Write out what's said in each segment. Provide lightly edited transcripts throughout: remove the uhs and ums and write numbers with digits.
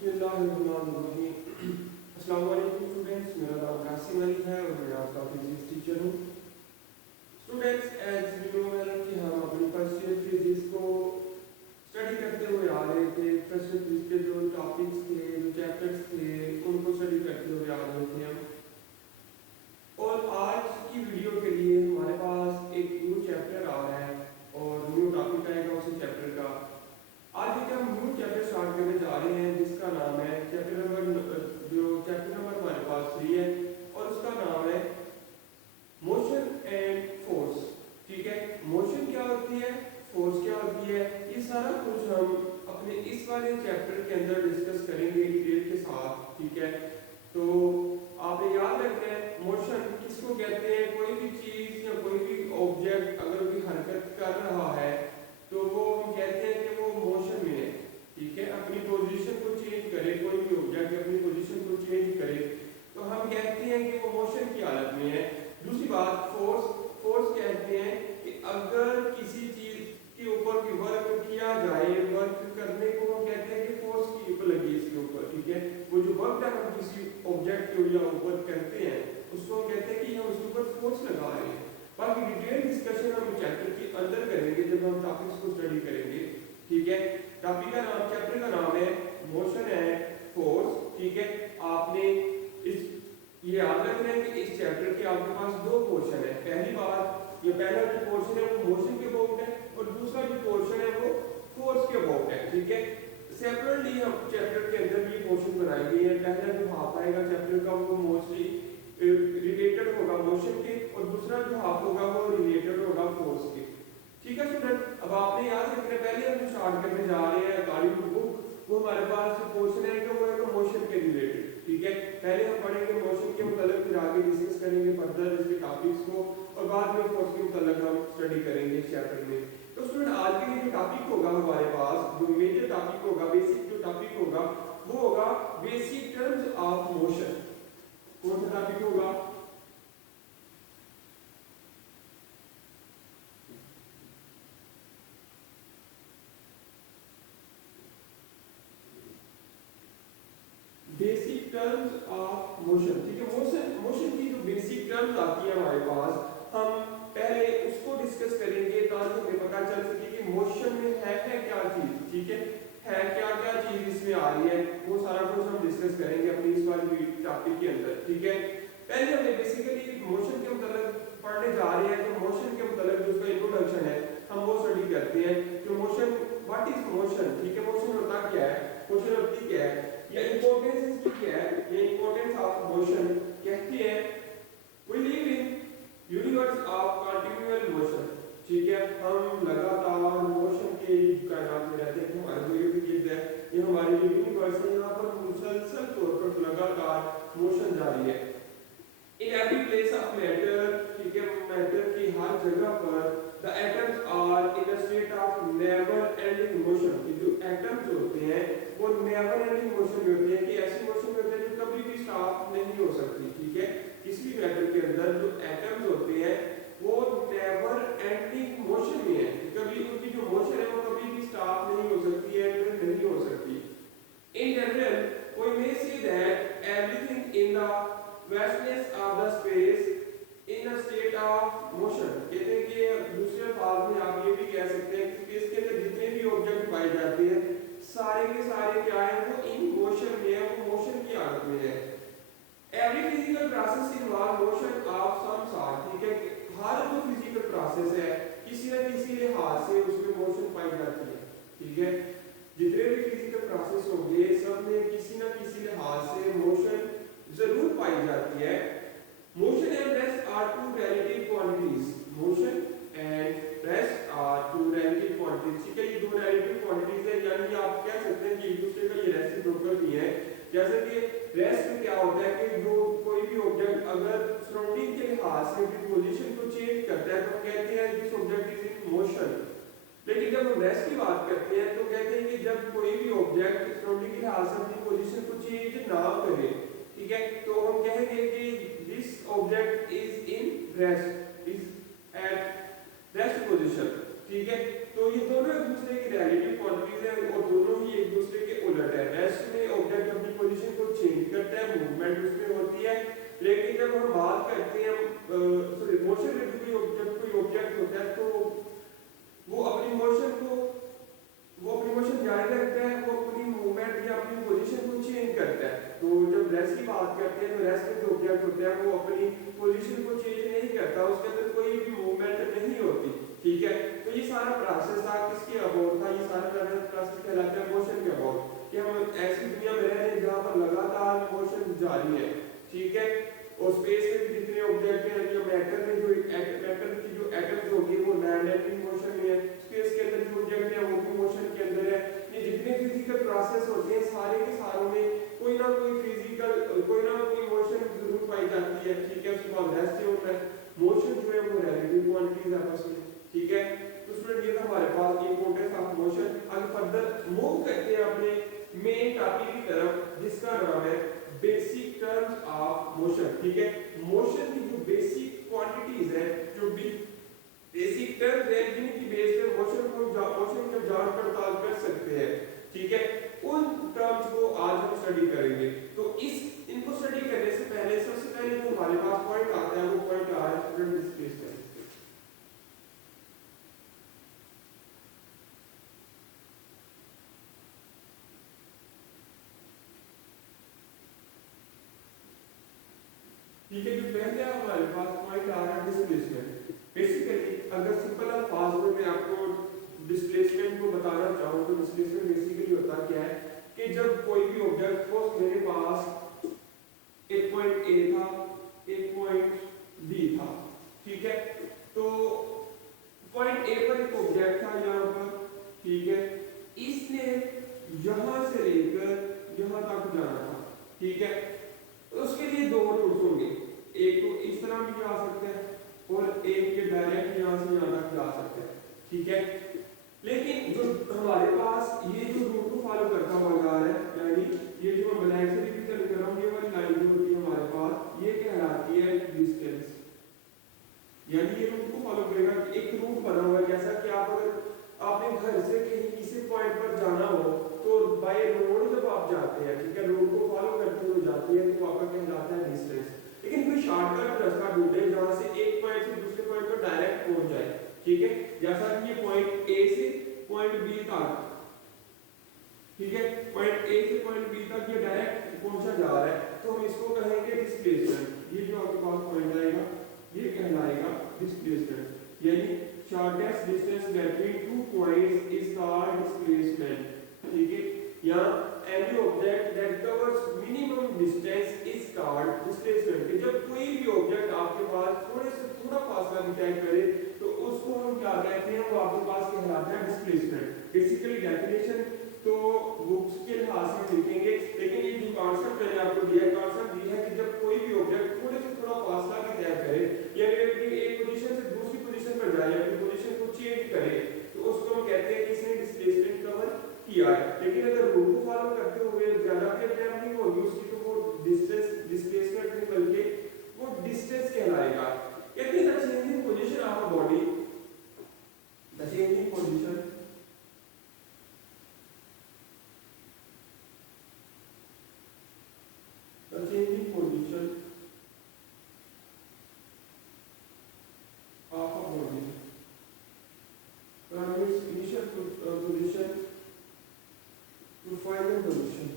बिस्मिल्लाहिर्रहमानिर्रहीम। अस्सलाम वालेकुम स्टूडेंट्स, मेरा नाम कासिम अली है और मैं आपका फिजिक्स टीचर हूँ। Students, as we know well कि हम अपनी फर्स्ट ईयर फिजिक्स को स्टडी करते हुए आ रहे थे। फर्स्ट ईयर फिजिक्स के जो टॉपिक्स थे, जो चैप्टर्स थे, उनको स्टडी करते हुए आ रहे थे हम। और आज की वीडियो के लिए हमारे पास एक न्यू चैप्टर आ रहा है और न्यू टॉपिक आएगा उसी चैप्टर का। आज एक हम न्यू चैप्टर स्टार्ट करने जा रहे हैं जिसका नाम है चैप्टर नंबर हमारे पास 3 है और उसका नाम है मोशन एंड फोर्स। ठीक है, मोशन क्या होती है, फोर्स क्या होती है, ये सारा कुछ हम अपने इस वाले चैप्टर के अंदर डिस्कस करेंगे डिटेल के साथ। ठीक है, तो आपने याद रखना है मोशन किसको कहते हैं। कोई भी चीज या कोई भी ऑब्जेक्ट अगर कोई हरकत कर रहा है तो वो हम कहते हैं कि वो मोशन में है। ठीक है, अपनी पोजीशन को चेंज करे, कोई भी ऑब्जेक्ट अपनी पोजीशन को चेंज करे तो हम कहते हैं कि वो मोशन की हालत में है। दूसरी बात, फोर्स कहते हैं कि अगर किसी चीज के ऊपर भी वर्क किया जाए, वर्क करने को हम कहते हैं कि फोर्स की लगी इसके ऊपर। ठीक है, वो जो वर्क है हम किसी ऑब्जेक्ट के ऊपर करते हैं उसको हम कहते हैं कि हम उसके ऊपर फोर्स लगा रहे हैं। बाकी डिटेल डिस्कशन हम चैप्टर के अंदर करेंगे जब हम टॉपिक्स को स्टडी करेंगे। ठीक है, टॉपिक का नाम, चैप्टर का नाम है मोशन एंड फोर्स। ठीक है, आपने ये याद रखना है कि इस चैप्टर के आपके पास दो पोर्शन है। पहली बात, ये पहला जो पोर्शन है वो मोशन के अबाउट है और दूसरा जो पोर्शन है वो फोर्स के अबाउट है। ठीक है, सेपरेटली हम चैप्टर के अंदर भी पोर्शन बनाएंगे। पहला जो हाफ आएगा चैप्टर का वो मोस्टली रिलेटेड होगा मोशन के और दूसरा जो हाफ होगा वो रिलेटेड होगा फोर्स के। ठीक है स्टूडेंट, अब आपने याद रखना, पहले हम स्टार्ट करने जा रहे हैं अकॉर्डिंग टू बुक। वो हमारे पास पोर्शन है कि वो है मोशन के रिलेटेड। ठीक है, पहले हम पढ़ेंगे मोशन के मतलब, फिर आगे डिस्कस करेंगे फर्दर इसके टॉपिक्स को और बाद में फोर्स के मतलब हम स्टडी करेंगे इस चैप्टर में। तो स्टूडेंट, आज के लिए जो टॉपिक होगा हमारे पास, जो मेजर टॉपिक होगा, बेसिक जो टॉपिक होगा वो होगा बेसिक टर्म्स ऑफ मोशन। कौन सा टॉपिक होगा? Basic terms of motion. ठीक है, मोशन की जो बेसिक टर्म्स आती है हमारे पास, हम पहले उसको डिस्कस करेंगे ताकि हमें पता चल सके कि मोशन में है क्या चीज। ठीक है क्या क्या चीज इसमें आ रही है, वो सारा कुछ हम डिस्कस करेंगे अपनी इस वाली टॉपिक के अंदर। ठीक है, पहले हमें बेसिकली मोशन के मतलब पढ़ने जा रहे हैं तो मोशन के मतलब जो उसका इंट्रोडक्शन है हम वो स्टडी करते हैं कि मोशन, व्हाट इज मोशन। ठीक है, मोशन होता क्या है, मोशन होती क्या है, या इंपॉर्टेंस इसकी क्या है, ये इंपॉर्टेंस ऑफ मोशन कहती है we live in universe of continual motion. ठीक है, हम लगातार मोशन के कायनात में रहते हैं। हमारे जो गिर्द है ये हमारी जो यूनिवर्स है यहाँ पर मुसलसल तौर पर लगातार मोशन जारी है। In every place of matter, ठीक है, मैटर की हर जगह पर the atoms are in a state of never ending motion. जो एटम्स होते हैं वो नेवर एंडिंग मोशन में होते हैं, कि ऐसी मोशन में होते हैं जो कभी भी स्टॉप नहीं हो सकती। ठीक है, किसी भी मैटर के अंदर जो एटम्स होते हैं वो नेवर एंडिंग मोशन में है, कभी उनकी जो मोशन है वो कभी भी स्टॉप नहीं हो सकती है, नहीं हो सकती। In general, we may say that everything in the vastness of the space in a state of motion। कहते हैं कि दूसरे अल्फाज में आप ये भी कह सकते हैं कि स्पेस के अंदर जितने भी ऑब्जेक्ट पाए जाते हैं सारे के सारे क्या है, वो इन मोशन में है, वो मोशन की हालत में है। Every physical process involve motion of some sort। ठीक है, हर जो फिजिकल प्रोसेस है किसी न किसी लिहाज से उसमें मोशन पाई जाती है। ठीक है, जितने भी फिजिकल प्रोसेस होंगे सब में किसी न किसी लिहाज से मोशन जरूर पाई जाती है। Motion and rest are two relative quantities. Motion and rest are two relative quantities. ठीक है, ये दो रिलेटिव क्वांटिटीज है, यानी कि आप कह सकते हैं कि एक दूसरे का ये रेसिप्रोकल भी है। जैसे कि रेस्ट में क्या होता है कि जो कोई भी ऑब्जेक्ट अगर सराउंडिंग के लिहाज से अपनी पोजीशन को चेंज करता है तो कहते हैं this object is in motion. लेकिन जब हम रेस्ट की बात करते हैं तो कहते हैं कि जब कोई भी ऑब्जेक्ट सराउंडिंग के लिहाज से अपनी पोजीशन को चेंज ना करे, ठीक है, तो हम कहेंगे कि this object is in rest, is at rest position. ठीक है, तो ये दोनों एक दूसरे की रिलेटिव क्वांटिटीज हैं और दोनों ही एक दूसरे के उलट है। रेस्ट में ऑब्जेक्ट जब हम बात करते हैं सॉरी मोशन में जब कोई ऑब्जेक्ट होता है तो वो अपनी मोशन को वो अपनी मोशन जारी रखता है, वो अपनी मूवमेंट या अपनी पोजीशन को चेंज करता है। तो जब रेस्ट की बात करते हैं तो रेस्ट में जो ऑब्जेक्ट होता है वो अपनी पोजीशन को चेंज नहीं करता, उसके अंदर कोई भी मूवमेंट नहीं होती, ठीक है। तो ये सारा प्रोसेस था किसके अबाउट था, ये सारा प्रोसेस कहलाता है मोशन के अबाउट, कि हम ऐसी दुनिया में रह रहे हैं जहाँ पर लगातार मोशन जारी है, ठीक है। और स्पेस में भी जितने ऑब्जेक्ट हैं या मैटर में जो मैटर की जो एटम्स होगी वो लैंड एंड मोशन में है, स्पेस के अंदर जो ऑब्जेक्ट है वो भी मोशन के अंदर है। ये जितने फिजिकल प्रोसेस होते हैं सारे के सारों में कोई ना कोई फिजिकल कोई ना कोई मोशन जरूर पाई जाती है, ठीक है। उसके बाद रेस्ट होता है, मोशन जो है वो रिलेटिव क्वांटिटीज है आपस में, ठीक है। तो स्टूडेंट ये था हमारे पास इंपॉर्टेंस ऑफ मोशन। आगे फर्दर मूव करते हैं अपने मेन टॉपिक की तरफ जिसका नाम है बेसिक टर्म्स ऑफ मोशन, ठीक है। मोशन की जो बेसिक क्वांटिटीज है, जो बेसिक टर्म्स है जिनकी बेस पे मोशन की जांच पड़ताल कर सकते हैं, ठीक है, उन टर्म्स को आज हम स्टडी करेंगे। तो इनको स्टडी करने से पहले सबसे पहले जो हमारे पास पॉइंट आता है वो पॉइंट आ रहा है स्टूडेंट डिस्प्लेसमेंट। ठीक है, जो पहले हमारे पास पॉइंट आ रहा है डिस्प्लेसमेंट। बेसिकली अगर सिंपल अल्फाज में मैं आपको डिस्प्लेसमेंट को बताना चाहूँ तो डिस्प्लेसमेंट बेसिकली होता क्या है कि जब कोई भी ऑब्जेक्ट, सपोज मेरे पास एक पॉइंट ए था, एक पॉइंट बी था, ठीक है। तो पॉइंट ए पर एक ऑब्जेक्ट था यहाँ पर, ठीक है, इसने यहाँ से लेकर यहाँ तक जाना था, ठीक है। उसके लिए दो रूट्स होंगे, एक तो इस तरह भी जा सकते हैं और एक के डायरेक्ट यहाँ से यहाँ तक जा सकते हैं, ठीक है। लेकिन जो हमारे पास ये जो रूट को फॉलो करता हुआ जा रहा है, यानी ये जो मैं ब्लैक से रिप्रेजेंट कर रहा हूँ, ये वाली लाइन जो होती है हमारे पास ये कहलाती है डिस्टेंस, यानी ये रूट को फॉलो करेगा। एक रूट बना हुआ है, जैसा कि आप अगर आपने घर से कहीं किसी पॉइंट पर जाना हो तो बाय रोड जब आप जाते हैं, ठीक है, रोड को फॉलो करते हुए जाते हैं तो आपका कहलाता है डिस्टेंस। लेकिन कोई शॉर्टकट रास्ता ढूंढे जहां से एक पॉइंट से दूसरे पॉइंट पर डायरेक्ट पहुंच जाए, ठीक है, जैसा कि ये पॉइंट ए से पॉइंट बी तक, ठीक है, पॉइंट ए से पॉइंट बी तक ये डायरेक्ट पहुंचा जा रहा है तो हम इसको कहेंगे डिस्प्लेसमेंट। ये जो आपके पास पॉइंट आएगा ये कहलाएगा डिस्प्लेसमेंट, यानी shortest distance between two points is called displacement, ठीक है। या any object that covers minimum distance is called displacement। जब कोई भी ऑब्जेक्ट आपके पास थोड़े से थोड़ा फासला भी तय करे तो उसको हम क्या कहते हैं, वो आपके पास कहलाता है डिस्प्लेसमेंट। बेसिकली डेफिनेशन तो बुक्स के लिहाज से लिखेंगे, लेकिन ये जो कॉन्सेप्ट मैंने आपको दिया है, कॉन्सेप्ट ये है कि जब कोई भी ऑब्जेक्ट थोड़े से थोड़ा फासला भी तय करे या अपनी एक पोजीशन से दूसरी पोजीशन पर जाए, अपनी पोजीशन को चेंज करे, तो उसको हम कहते हैं कि इसने डिस्प्लेसमेंट कवर किया है। लेकिन अगर रूल को फॉलो करते हुए ज्यादा देर ट्रैवलिंग होगी उसकी तो वो डिस्प्लेसमेंट नहीं बल्कि वो डिस्टेंस कहलाएगा। कहते हैं the changing position of a body, the changing position of a body from its initial position to final position,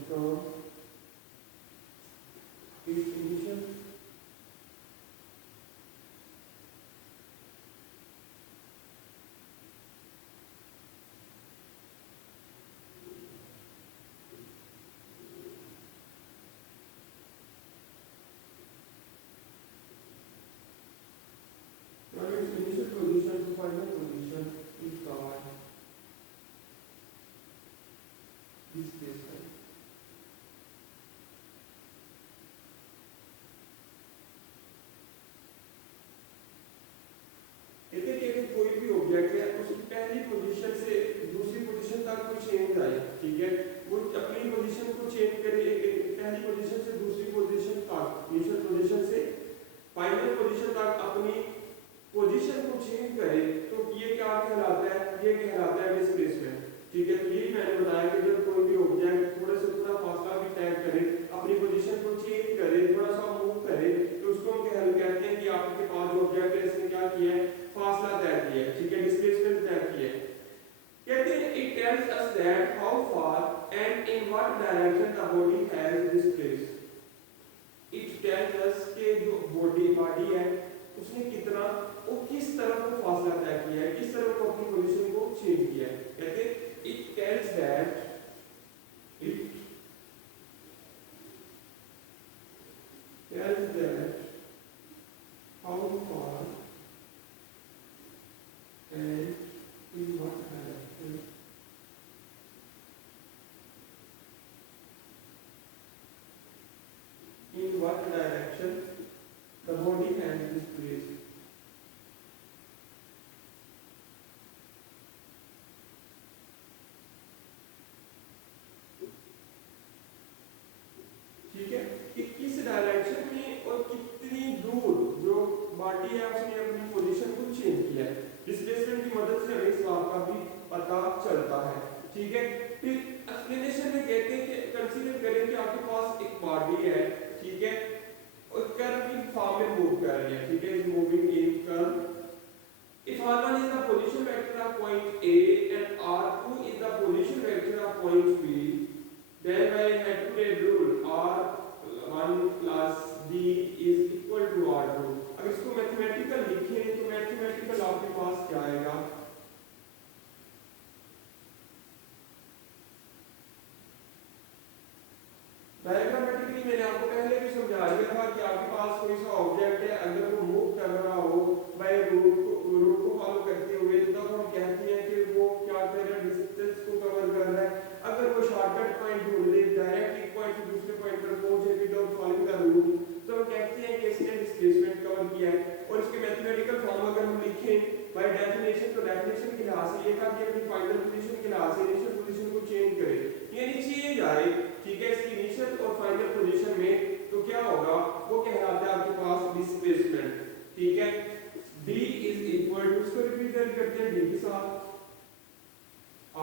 direction the body has displace. It tells us के जो बॉडी है उसने कितना वो किस तरफ को फासला तय किया है, किस तरफ को अपनी पोजीशन को चेंज किया है। कहते हैं it tells that how far and in what direction the body has displaced। ठीक है कि किस डायरेक्शन में और कितनी दूर जो बॉडी है उसने अपनी पोजीशन को चेंज किया है। डिस्प्लेसमेंट की मदद से हमें इस बात का भी पता चलता है। ठीक है, फिर एक्सप्लेनेशन में कहते हैं कि कंसीडर करें कि आपके पास एक बॉडी है, ठीक है, और कर्व की फॉर्म में मूव कर रही है। ठीक है, is moving in curve. If r1 is the position vector of point A and r2 is the position vector of point B, then I have to take rule r1 plus b is equal to r2। अगर इसको mathematical लिखें तो mathematical आपके पास क्या आएगा? Diagrammatically मैंने आपको पहले भी समझा दिया था कि आपके पास कोई सा ऑब्जेक्ट है, अगर वो मूव कर रहा हो बाय रूट को फॉलो करते हुए, तब हम कहते हैं कि वो क्या कर रहा है, डिस्टेंस को कवर कर रहा है। अगर वो शॉर्टकट पॉइंट ढूंढ ले, डायरेक्ट एक पॉइंट से दूसरे पॉइंट पर पहुंचे विदाउट फॉलोइंग द रूट, तो हम कहते हैं कि इसने डिस्प्लेसमेंट कवर किया है। और इसके मैथमेटिकल फॉर्म अगर हम लिखें बाय डेफिनेशन, तो डेफिनेशन के लिहाज से ये था कि अपनी फाइनल पोजीशन के लिहाज से इनिशियल पोजीशन को चेंज करे, यानी चेंज आए। ठीक है, इसकी इनिशियल और फाइनल पोजीशन में तो क्या होगा, वो कहलाता है आपके पास डिस्प्लेसमेंट। ठीक है, d इज इक्वल टू, इसको रिप्रेजेंट करते हैं d के साथ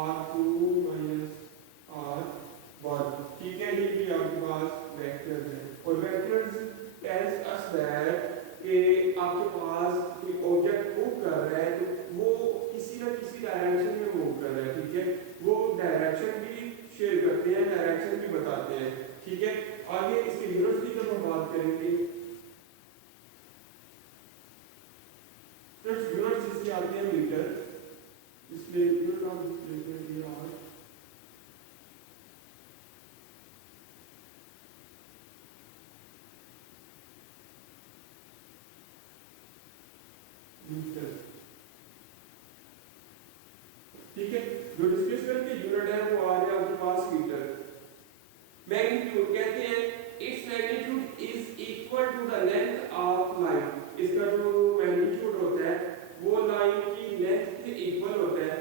r2 r1। ठीक है, ये भी आपके पास वेक्टर है और वेक्टर्स टेल्स अस दैट कि आपके पास कोई ऑब्जेक्ट मूव कर रहा है तो वो किसी ना किसी डायरेक्शन में मूव कर रहा है। ठीक है, वो डायरेक्शन भी शेयर करते हैं, डायरेक्शन भी बताते हैं। ठीक है, आगे इसके यूनिट्स की जब हम बात करेंगे, यूनिट्स इसकी आती है मीटर। इसलिए यूनिट ऑफ डिस्प्लेसमेंट ये है मीटर। ठीक है, जो डिस्प्लेसमेंट के यूनिट है वो आ रहा है आपके पास मीटर। मैग्नीट्यूड कहते हैं its magnitude is equal to the length of line. इसका जो मैग्नीट्यूड होता है वो लाइन की लेंथ के इक्वल होता है।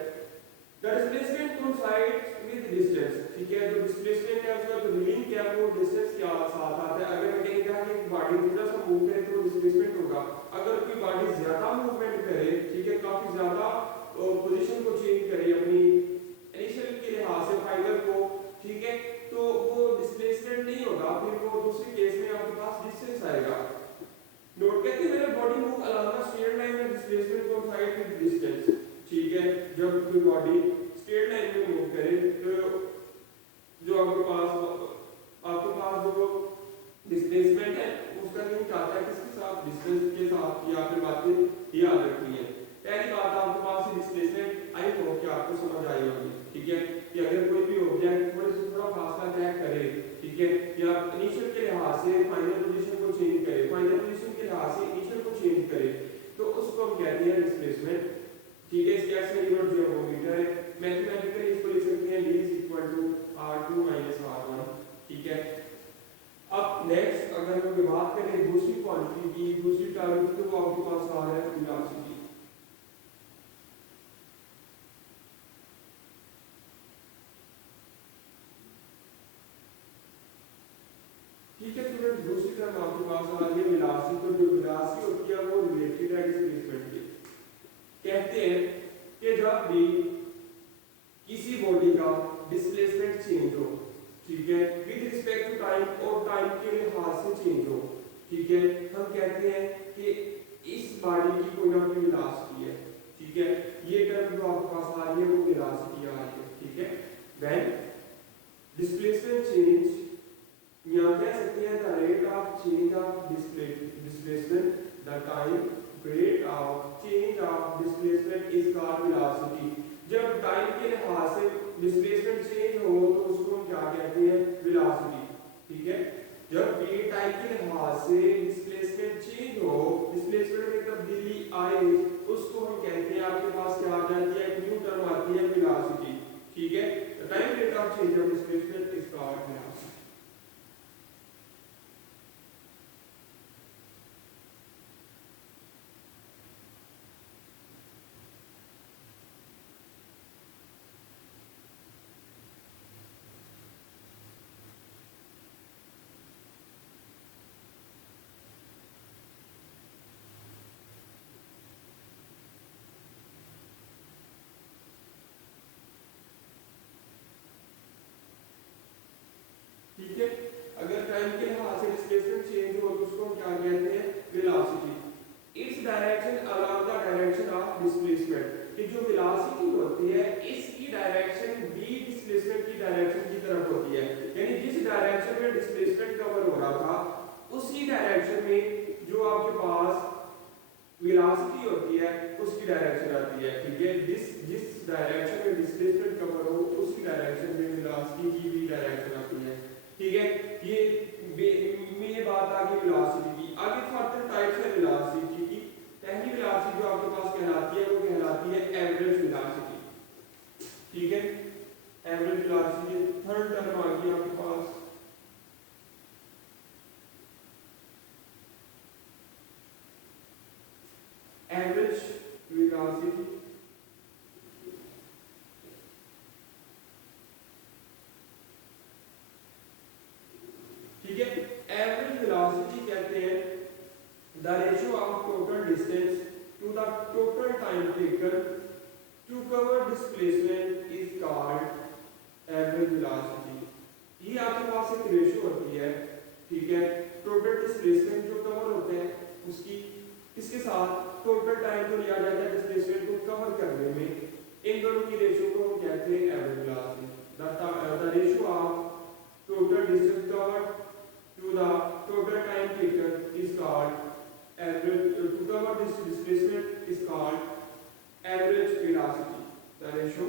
The displacement coincides with distance. ठीक है, जो डिस्प्लेसमेंट है उसका जो लिंक है वो डिस्टेंस के साथ आता है। अगर मैंने कहा कि बॉडी थोड़ा सा मूव करे तो डिस्प्लेसमेंट होगा। अगर कोई बॉडी ज्यादा मूवमेंट करे, ठीक है, काफी ज्यादा पोजीशन को चेंज करे अपनी इनिशियल के लिहाज से फाइनल को, ठीक है, तो वो डिस्प्लेसमेंट नहीं होगा, फिर वो दूसरे केस में आपके पास डिस्टेंस आएगा। नोट कहते हैं मेरा body move along the straight line में डिस्प्लेसमेंट कोइंसाइड विद डिस्टेंस। ठीक है, जब कोई बॉडी स्ट्रेट लाइन में मूव करे तो जो आपके पास जो डिस्प्लेसमेंट है उसका लिंक आता है किसके साथ, डिस्टेंस के साथ। ये आपने बातें याद रखनी है। पहली बात आपके पास डिस्प्लेसमेंट आई हो कि आपको समझ आई होगी। ठीक है, कि अगर कोई भी ऑब्जेक्ट थोड़ा फासला तय करे, ठीक है, या इनिशियल के लिहाज से फाइनल पोजीशन को चेंज करे, फाइनल पोजीशन के लिहाज से इनिशियल को चेंज करे, तो उसको हम कहते हैं डिस्प्लेसमेंट। ठीक है, इसके एक्स यूनिट जो है वो मीटर है। मैथमेटिकली इसको लिख सकते हैं d is equal to r2 r1। ठीक है, अब नेक्स्ट अगर हम बात करें दूसरी क्वांटिटी की, दूसरी टर्म की, तो वो आपके पास आ रहा है वेलोसिटी। ठीक है, तो दूसरी टर्म आपके पास आ रही है वेलोसिटी। तो जो वेलोसिटी होती है वो रिलेटेड है डिस्प्लेसमेंट के। कहते हैं कि जब भी किसी बॉडी का डिस्प्लेसमेंट चेंज हो, ठीक है, विद रिस्पेक्ट टू टाइम और टाइम के लिहाज से चेंज हो, ठीक है, हम कहते हैं कि इस बॉडी की कोई ना कोई वेलोसिटी है। ठीक है, ये टर्म जो आपके पास आ रही है वो वेलोसिटी आ रही है। ठीक है, व्हेन डिस्प्लेसमेंट चेंज या कह सकते हैं the rate of change of displacement, the time rate of change of displacement is called velocity. जब टाइम के लिहाज से डिस्प्लेसमेंट चेंज हो तो उसको हम क्या कहते हैं, वेलोसिटी। ठीक है, जब ये टाइम के लिहाज से डिस्प्लेसमेंट चेंज हो, डिस्प्लेसमेंट में तब्दीली आए, उसको हम कहते हैं, आपके पास क्या आ जाती है, एक न्यू टर्म आती है वेलोसिटी। ठीक है, time rate of change of displacement is called velocity. ठीक है, अगर टाइम के लिहाज से डिस्प्लेसमेंट चेंज हो तो उसको हम क्या कहते हैं, velocity. Its direction along the direction of displacement, कि जो वेलोसिटी होती है इसकी डायरेक्शन भी डिस्प्लेसमेंट की डायरेक्शन की तरफ होती है। यानी जिस डायरेक्शन में डिस्प्लेसमेंट कवर हो रहा था उसी डायरेक्शन में जो आपके पास वेलोसिटी होती है उसकी डायरेक्शन आती है। ठीक है, जिस जिस डायरेक्शन में डिस्प्लेसमेंट कवर हो उसी डायरेक्शन में वेलोसिटी की भी डायरेक्शन आती है। ठीक है, ये बात आ गई वेलोसिटी की। आगे फर्दर टाइप्स है वेलोसिटी की। पहली वेलोसिटी जो आपके पास कहलाती है वो कहलाती है एवरेज वेलोसिटी। ठीक है, एवरेज वेलोसिटी थर्ड टर्म आ गई आपके पास। एवरेज वेलोसिटी एवरेज वेलोसिटी कहते हैं the ratio of total distance to the total time taken to cover displacement is called average velocity. ये आपके पास एक रेशियो होती है। ठीक है, टोटल डिस्प्लेसमेंट जो कवर होते हैं उसकी, इसके साथ टोटल टाइम जो लिया जाता है डिस्प्लेसमेंट को कवर करने में, इन दोनों की रेशियो को हम कहते हैं average velocity. The ratio of total distance covered to the total time taken is called average, to cover this displacement is called average velocity. The ratio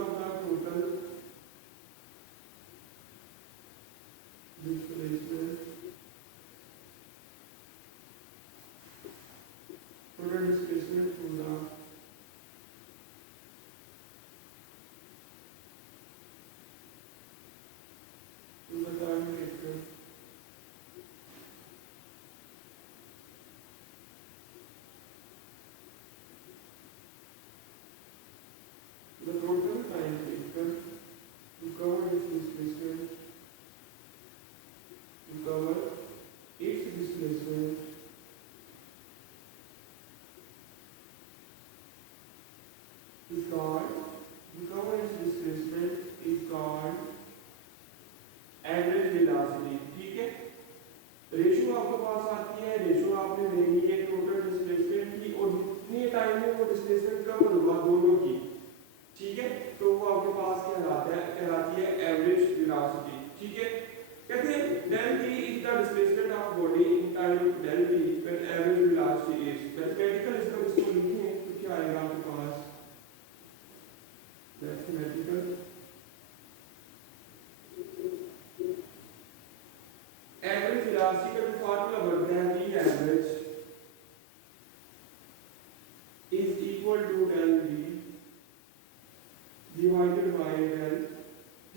of the total displacement, total displacement to the time taken the total time taken to cover this displacement, to cover its displacement is called, to cover its displacement is called average velocity. ठीक है, ratio आपके पास आती है, ratio आपने लेनी है total displacement की और जितने टाइम में वो डिस्प्लेसमेंट कवर हुआ दोनों की। ठीक है, तो वो आपके पास कहलाती है एवरेज वेलोसिटी। ठीक है, कहते हैं del v is the displacement of body in time del v when average velocity is, mathematical इसको लिखें तो क्या आएगा आपके पास, मैथमेटिकल एवरेज वेलोसिटी का जो फार्मूला बनता है v average is equal to del v divided by del t।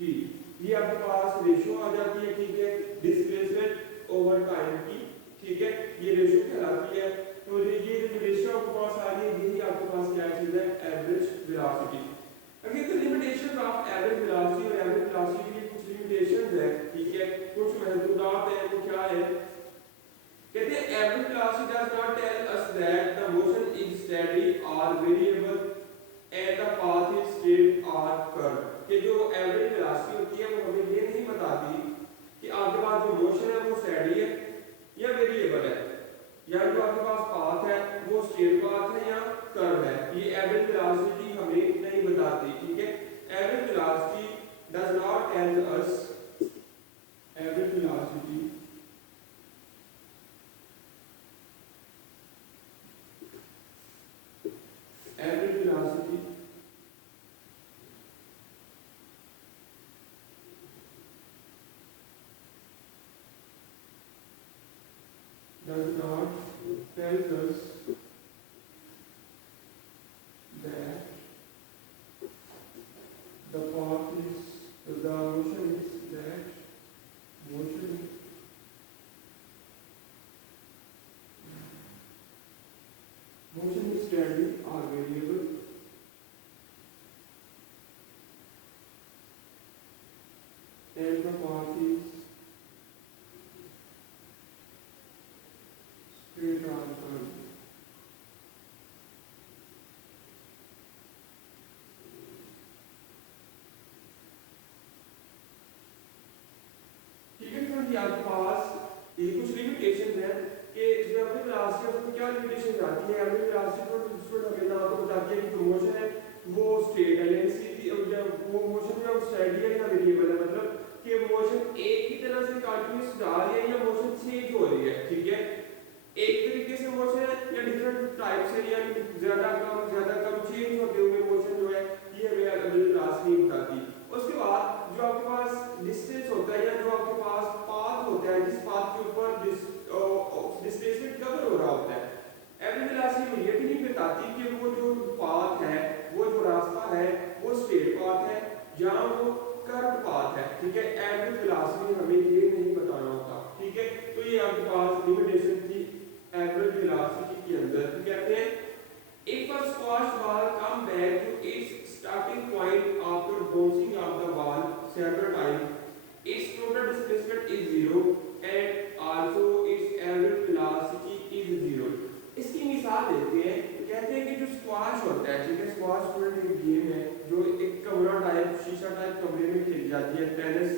ये आपके पास रेशियो आ जाती है। ठीक है, डिस्प्लेसमेंट ओवर टाइम की। ठीक है, ये रेशियो कहलाती है। तो ये जो रेशियो आपके पास आ रही है यही आपके पास क्या चीज है, average velocity. Again the limitation of average velocity और एवरेज वेलोसिटी की कुछ लिमिटेशंस है। ठीक है, कुछ महदूदात है। वो क्या है, कहते हैं average velocity does not tell us that the motion is steady or variable and the path is straight or curve. कि जो एवरेज वेलोसिटी होती है वो हमें ये नहीं बताती कि आपके पास जो मोशन है वो स्टेडी है या वेरिएबल है, या जो आपके पास पाथ है वो स्ट्रेट पाथ है या कर्व है। ये एवरेज वेलोसिटी हमें नहीं बताती, ठीक है। Average velocity does not tell us, average velocity average velocity does not tell us that the path is the motion is that motion is steady or variable and the path is straight or curved. आपके पास ये कुछ limitation है कि जो अपने velocity उसमें क्या limitation आती है। एवरेज वेलोसिटी को स्टूडेंट हमें ना तो बताती है कि मोशन है वो स्ट्रेट है, यानी सीधी, वो मोशन है वो स्टेडी है या वेरिएबल है, मतलब कि मोशन एक ही तरह से कंटीन्यूअस जा रही है या मोशन चेंज हो रही है, ठीक है। एक तरीके से मोशन है या डिफरेंट टाइप से, यानी ज्यादा कम चेंज होते हुए मोशन जो है ये हमें एवरेज वेलोसिटी बताती। उसके बाद जो आपके पास डिस्टेंस होता है या जो आपके पास पाथ होता है जिस पाथ के ऊपर डिस्प्लेसमेंट कवर हो रहा होता है, एवरेज वेलोसिटी ये भी नहीं बताती कि वो जो पाथ है, वो जो रास्ता है वो स्ट्रेट पाथ है या वो कर्व पाथ है, ठीक है। एवरेज वेलोसिटी हमें ये नहीं बताना होता, ठीक है। तो ये आपके पास लिमिटेशन थी एवरेज वेलोसिटी के अंदर। कहते हैं if a squash ball come back to its starting point after bouncing off the ball several times, its total displacement is zero and also its average velocity is zero। इसकी मिसाल देते हैं, कहते हैं कि जो स्क्वाश होता है, ठीक है, स्क्वाश स्टूडेंट एक गेम है जो एक कमरा टाइप शीशा टाइप कमरे में खेली जाती है टेनिस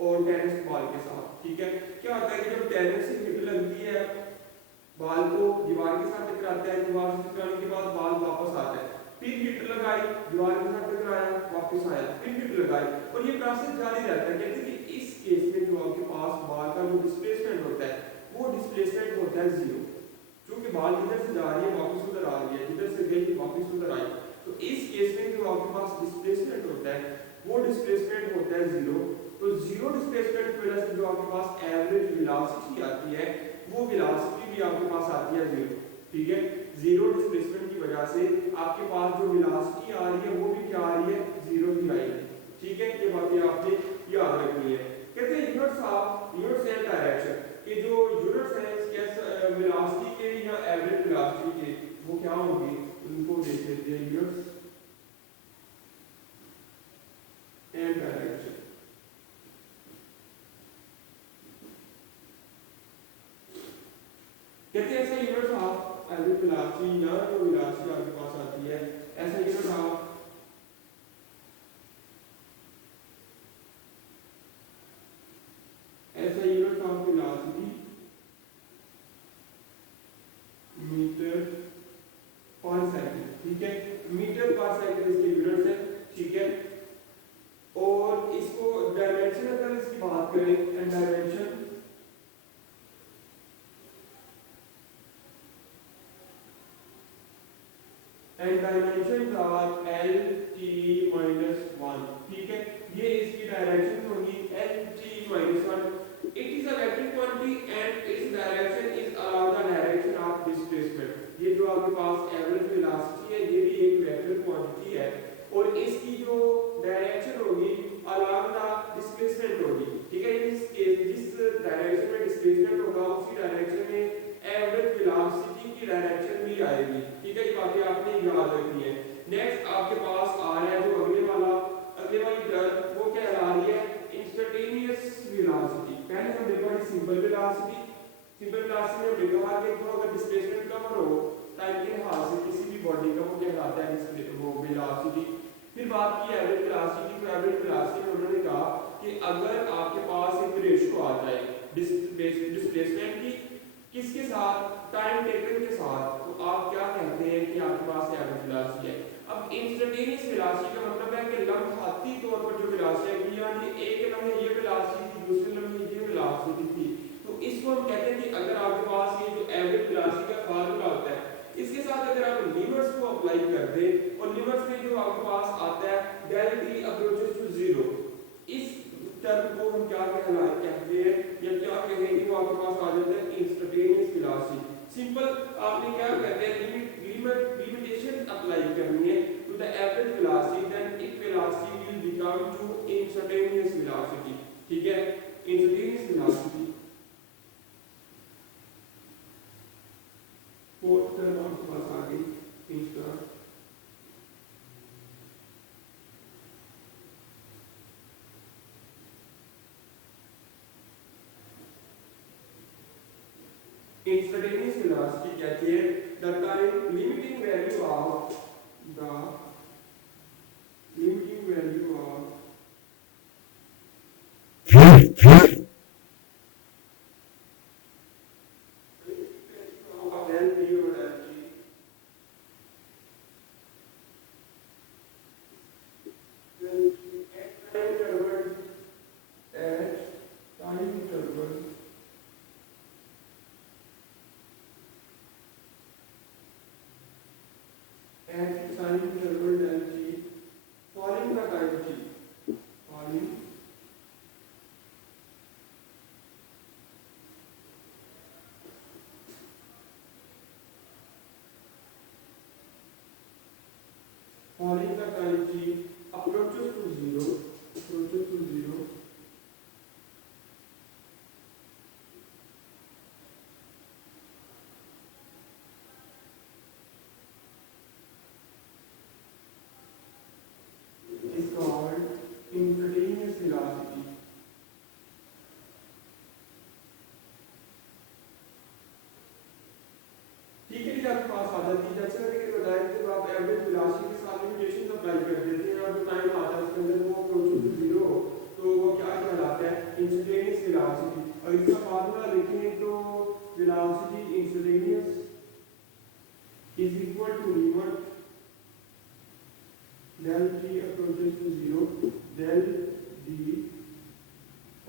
और टेनिस बॉल के साथ, ठीक है। क्या होता है कि जब टेनिस से हिट लगती है बॉल को दीवार के साथ टकराता है, दीवार से टकराने के बाद बॉल वापस आता है, फिर हिट लगाई, दीवार के साथ टकराया, वापस आया, फिर हिट लगाई, और ये प्रोसेस जारी रहता है। कहते हैं कि इस केस में जो आपके पास बॉल का जो डिस्प्लेसमेंट होता है वो डिस्प्लेसमेंट होता है जीरो, क्योंकि बॉल इधर से जा रही है वापस उधर आ रही है, इधर से गई वापस उधर आई। तो इस केस में जो आपके पास डिस्प्लेसमेंट होता है वो डिस्प्लेसमेंट होता है जीरो। तो जीरो डिस्प्लेसमेंट की वजह से जो आपके पास एवरेज वेलोसिटी आती है वो वेलोसिटी भी आपके पास आती है जीरो, ठीक है। जीरो डिस्प्लेसमेंट की वजह से आपके पास जो वेलोसिटी आ रही है वो भी क्या आ रही है, जीरो ही आएगी, ठीक है। ये बातें आपने याद रखनी है। कहते हैं यूनिट्स एंड डायरेक्शन के जो यूनिट्स हैं इसके वेलोसिटी के या एवरेज वेलोसिटी के वो क्या होंगे, उनको देख लेते हैं। यूनिट्स एंड डायरेक्शन, कहते हैं ऐसा यूनिट ऑफ एवरेज वेलोसिटी या जो वेलोसिटी आपके पास आती है, ऐसा unit of velocity metre per second, ठीक है। मीटर पर सेकंड इसकी यूनिट है, ठीक है। और इसको डायमेंशन अगर इसकी बात करें, dimension and dimensions are l t minus 1, ठीक है। ये इसकी डायरेक्शन होगी l t minus 1। it is a vector quantity and its direction is along the direction of displacement। ये जो आपके पास एवरेज वेलोसिटी है ये भी एक वेक्टर क्वांटिटी है और इसकी जो डायरेक्शन होगी along the displacement होगी, ठीक है। जिस डायरेक्शन में डिस्प्लेसमेंट होगा उसी डायरेक्शन में एवरेज वेलोसिटी की डायरेक्शन भी आएगी, ठीक है। ये बातें आपने याद रखनी है। नेक्स्ट आपके पास आ रहा है जो अगले वाली टर्म वो क्या आ रही है, इंस्टेंटेनियस वेलोसिटी। पहले हमने पढ़ी सिंपल वेलोसिटी में हमने कहा कि जो अगर डिस्प्लेसमेंट कम हो टाइम के लिहाज से किसी भी बॉडी का वो कहलाता है वो वेलोसिटी। फिर बात की एवरेज वेलोसिटी को। एवरेज वेलोसिटी में उन्होंने कहा कि अगर आपके पास एक रेशियो आ जाए डिस्प्लेसमेंट की किसके साथ, टाइम टेकन के साथ, तो आप क्या कहते हैं कि आपके पास एवरेज वेलोसिटी है। अब इंस्टेंटेनियस वेलोसिटी का मतलब है कि लम्हाती तौर पर जो वेलोसिटी है, यानी एक लम्हे ये वेलोसिटी थी, दूसरे लम्हे ये वेलोसिटी थी, तो इसको हम कहते हैं कि अगर आपके पास ये जो एवरेज वेलोसिटी का फार्मूला होता है, इसके साथ अगर आप लिमिट्स को अप्लाई कर दें और लिमिट्स में जो आपके पास आता है del t approaches to zero, इस टर्म को हम क्या कहते हैं या क्या कहेंगे, वो आपके पास आ जाता है इंस्टेंटेनियस वेलोसिटी। सिंपल आपने क्या कहते हैं लिमिटेशन अप्लाई करनी है to the average velocity, then it velocity will become to instantaneous velocity. ठीक है, इंस्टेंटेनियस वेलोसिटी फोर्थ टर्म आपके पास आ गई इंस्टा इंस्टेंटेनियस वेलोसिटी कहती है the time limiting value of the limiting value of falling the time t approaches to zero is called instantaneous velocity। ठीक है, आपके पास आ जाती है, जैसे मैंने बताया कि आप एवरेज वेलोसिटी के साथ लिमिटेशन अप्लाई कर देते हैं और जो टाइम आता है उसके अंदर वो अप्रोच टू जीरो, तो वो क्या कहलाता है इंस्टेंटेनियस वेलोसिटी। और इसका फार्मूला लिखें तो velocity instantaneous is equal to limit del t approaches to zero del d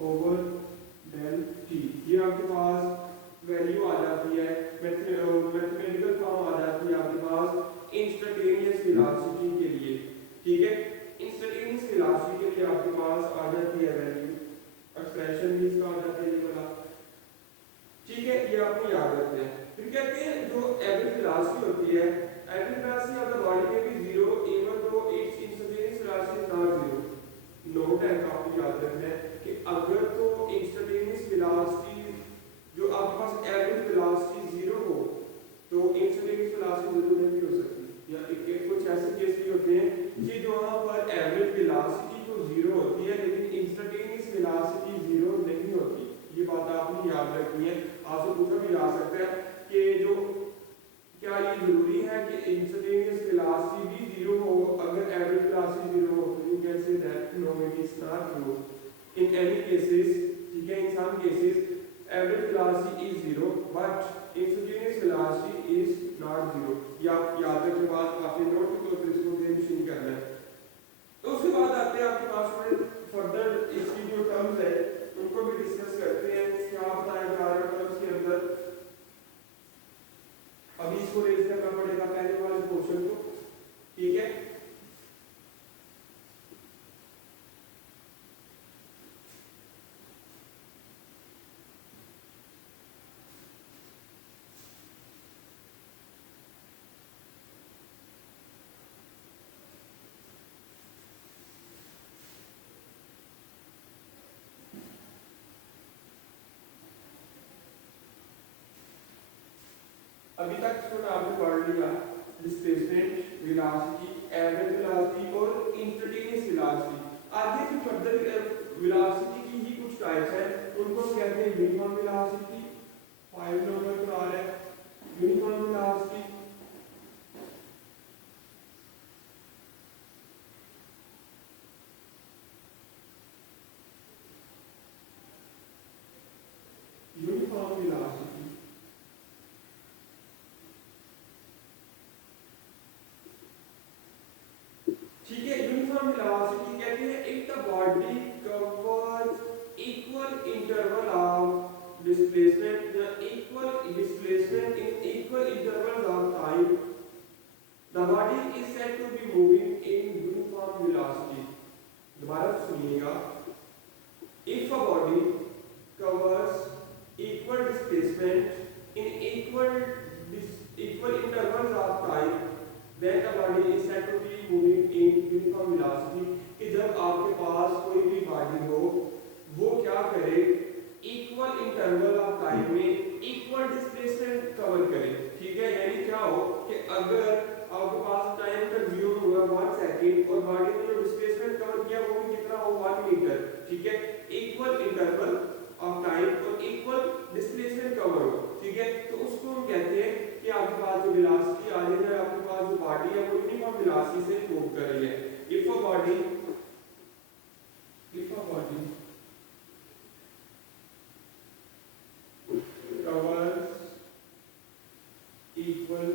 over del t। ये आपके पास वैल्यू आ जाती है, मैथमेटिकल फॉर्म आ जाती है आपके पास इंस्टेंटेनियस वेलोसिटी के लिए। ठीक है, इंस्टेंटेनियस वेलोसिटी के लिए आपके पास आ जाती है वैल्यू, एक्सप्रेशन भी इसका आ जाता है ये वाला। ठीक है, ये आपको याद रखना है। फिर कहते हैं जो एवरेज वेलोसिटी होती है, average velocity of the body में भी zero even though it's instantaneous velocity is not zero. Note है, आपको याद रखना है कि अगर तो इंस्टेंटेनियस वेलोसिटी जो आपके पास एवरेज वेलोसिटी जीरो हो तो इंस्टेंटेनियस वेलोसिटी जीरो नहीं हो सकती, या एक कुछ ऐसे केस भी होते हैं कि जो वहां पर एवरेज वेलोसिटी तो जीरो होती है लेकिन इंस्टेंटेनियस वेलोसिटी जीरो नहीं होती। ये बात आपने याद रखनी है। आपसे पूछा भी जा सकता है कि जो क्या ये जरूरी है कि इंस्टेंटेनियस वेलोसिटी भी जीरो हो अगर एवरेज वेलोसिटी जीरो हो, तो you can say that no it is not true in any cases. ठीक है, in some cases average velocity is zero but instantaneous velocity is not zero. ये आप याद रखने बात काफी नोट तो इसको मेंशन करना है। तो उसके बाद आते हैं आपके पास फर्दर इसकी जो टर्म्स है उनको भी डिस्कस करते हैं। क्या बताया जा रहा है टर्म्स के अंदर, अभी इसको रेज करना पड़ेगा पहले वाले क्वेश्चन को। ठीक है, अभी तक इसको आपने पढ़ लिया डिस्प्लेसमेंट, वेलोसिटी, एवरेज वेलोसिटी और इंस्टेंटेनियस वेलोसिटी। आगे जो फर्दर वेलोसिटी की ही कुछ टाइप्स हैं उनको हम कहते हैं यूनिफॉर्म वेलोसिटी, 5 नंबर पर आ रहा है यूनिफॉर्म वेलोसिटी, यूनिफॉर्म वेलोसिटी। ठीक है, यूनिफॉर्म वेलोसिटी कहते हैं if the body covers equal interval of displacement या equal displacement in equal intervals of time, the body is said to be moving in uniform velocity. दोबारा सुनिएगा, if a body covers equal displacement in equal intervals of time, then the body is said to be moving in uniform velocity। कि जब आपके पास कोई भी body हो वो क्या करे, इक्वल इंटरवल ऑफ टाइम में इक्वल डिस्प्लेसमेंट कवर करे। ठीक है, यानी क्या हो कि अगर आपके पास टाइम कंज्यूम हुआ 1 सेकंड और बॉडी ने जो डिस्प्लेसमेंट कवर किया वो भी कितना हो 1 मीटर। ठीक है, इक्वल इंटरवल ऑफ टाइम और इक्वल डिस्प्लेसमेंट कवर हो। ठीक है, तो उसको हम कहते हैं कि आपके पास जो वेलोसिटी आ रही है, आपके पास जो बॉडी है वो यूनिफॉर्म वेलोसिटी से मूव कर रही है। If a body covers equal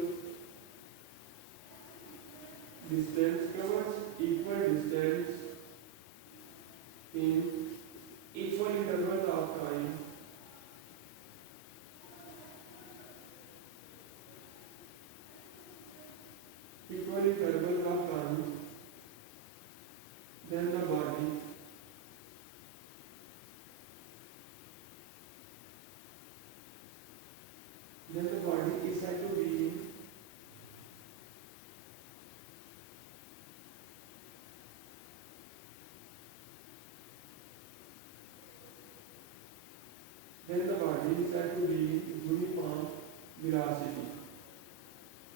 distance in equal intervals of time, then the body is said to be uniform velocity।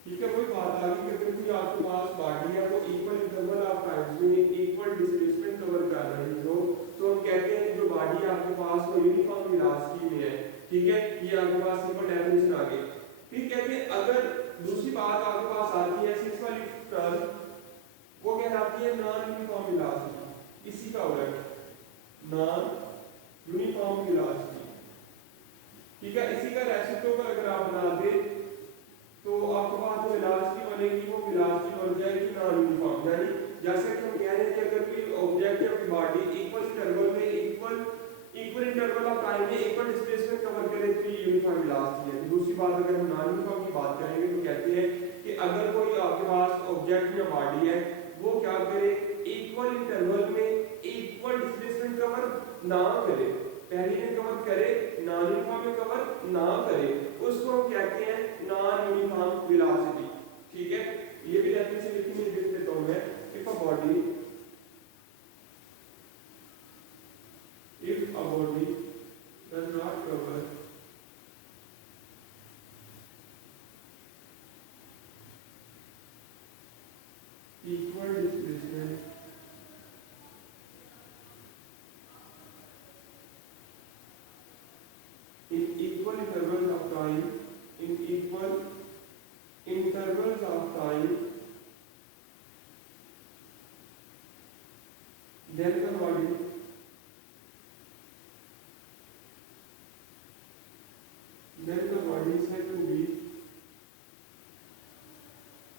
ठीक है, वही बात आ गई कि अगर कोई आपके पास बॉडी है वो इक्वल इंटरवल ऑफ टाइम में इक्वल डिस्प्लेसमेंट कवर कर रही हो, तो हम कहते हैं जो बॉडी आपके पास वो यूनिफॉर्म वेलोसिटी में है। ठीक है, ये आपके पास सिंपल डेफिनेशन आ गई। फिर कहते हैं अगर दूसरी बात आपके पास आती है सिक्स वाली टर्म, वो कहलाती है नॉन यूनिफॉर्म वेलोसिटी। इसी का उलट नॉन यूनिफॉर्म वेलोसिटी। ठीक है, इसी का रेसिप्रोकल अगर आप बना दे तो आपके पास जो वेलोसिटी बनेगी वो वेलोसिटी बन जाएगी नॉन यूनिफॉर्म। यानी जैसे कि हम कह रहे हैं कि अगर कोई ऑब्जेक्ट या कोई बॉडी इक्वल इंटरवल में इक्वल इंटरवल ऑफ टाइम में इक्वल डिस्प्लेसमेंट कवर करे तो ये यूनिफॉर्म वेलोसिटी है। दूसरी बात अगर हम नॉन यूनिफॉर्म की बात करेंगे तो कहते हैं कि अगर कोई आपके पास ऑब्जेक्ट या बॉडी है वो क्या करे, इक्वल इंटरवल में इक्वल डिस्प्लेसमेंट कवर ना करे, पहली में कवर करे नॉन यूनिफॉर्म में कवर ना करे, उसको हम कहते हैं नॉन यूनिफॉर्म वेलोसिटी। ठीक है, ये भी डेफिनेशन लिखी मैं लिख देता हूं मैं। If a body does not cover equal displacement in equal intervals of time, then the body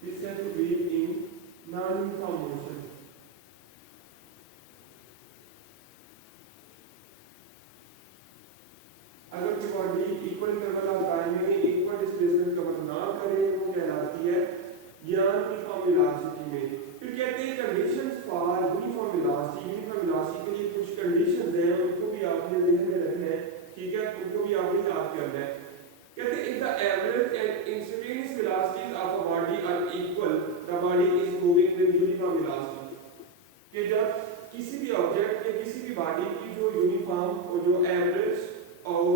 is said to be in non-uniform motion। अगर कोई body equal interval of time में इक्वल डिस्प्लेसमेंट कवर ना करे वो कहलाती है uniform velocity में। फिर कहते हैं conditions for uniform velocity. Uniform velocity के लिए कुछ कंडीशंस हैं, उनको भी आपने ध्यान में रखना है। ठीक है, उनको भी आपने याद करना है। कहते हैं if the average and instantaneous velocities of a body are equal, the body is moving with uniform velocity. कि जब किसी भी ऑब्जेक्ट या किसी भी बॉडी की जो यूनिफॉर्म और जो एवरेज और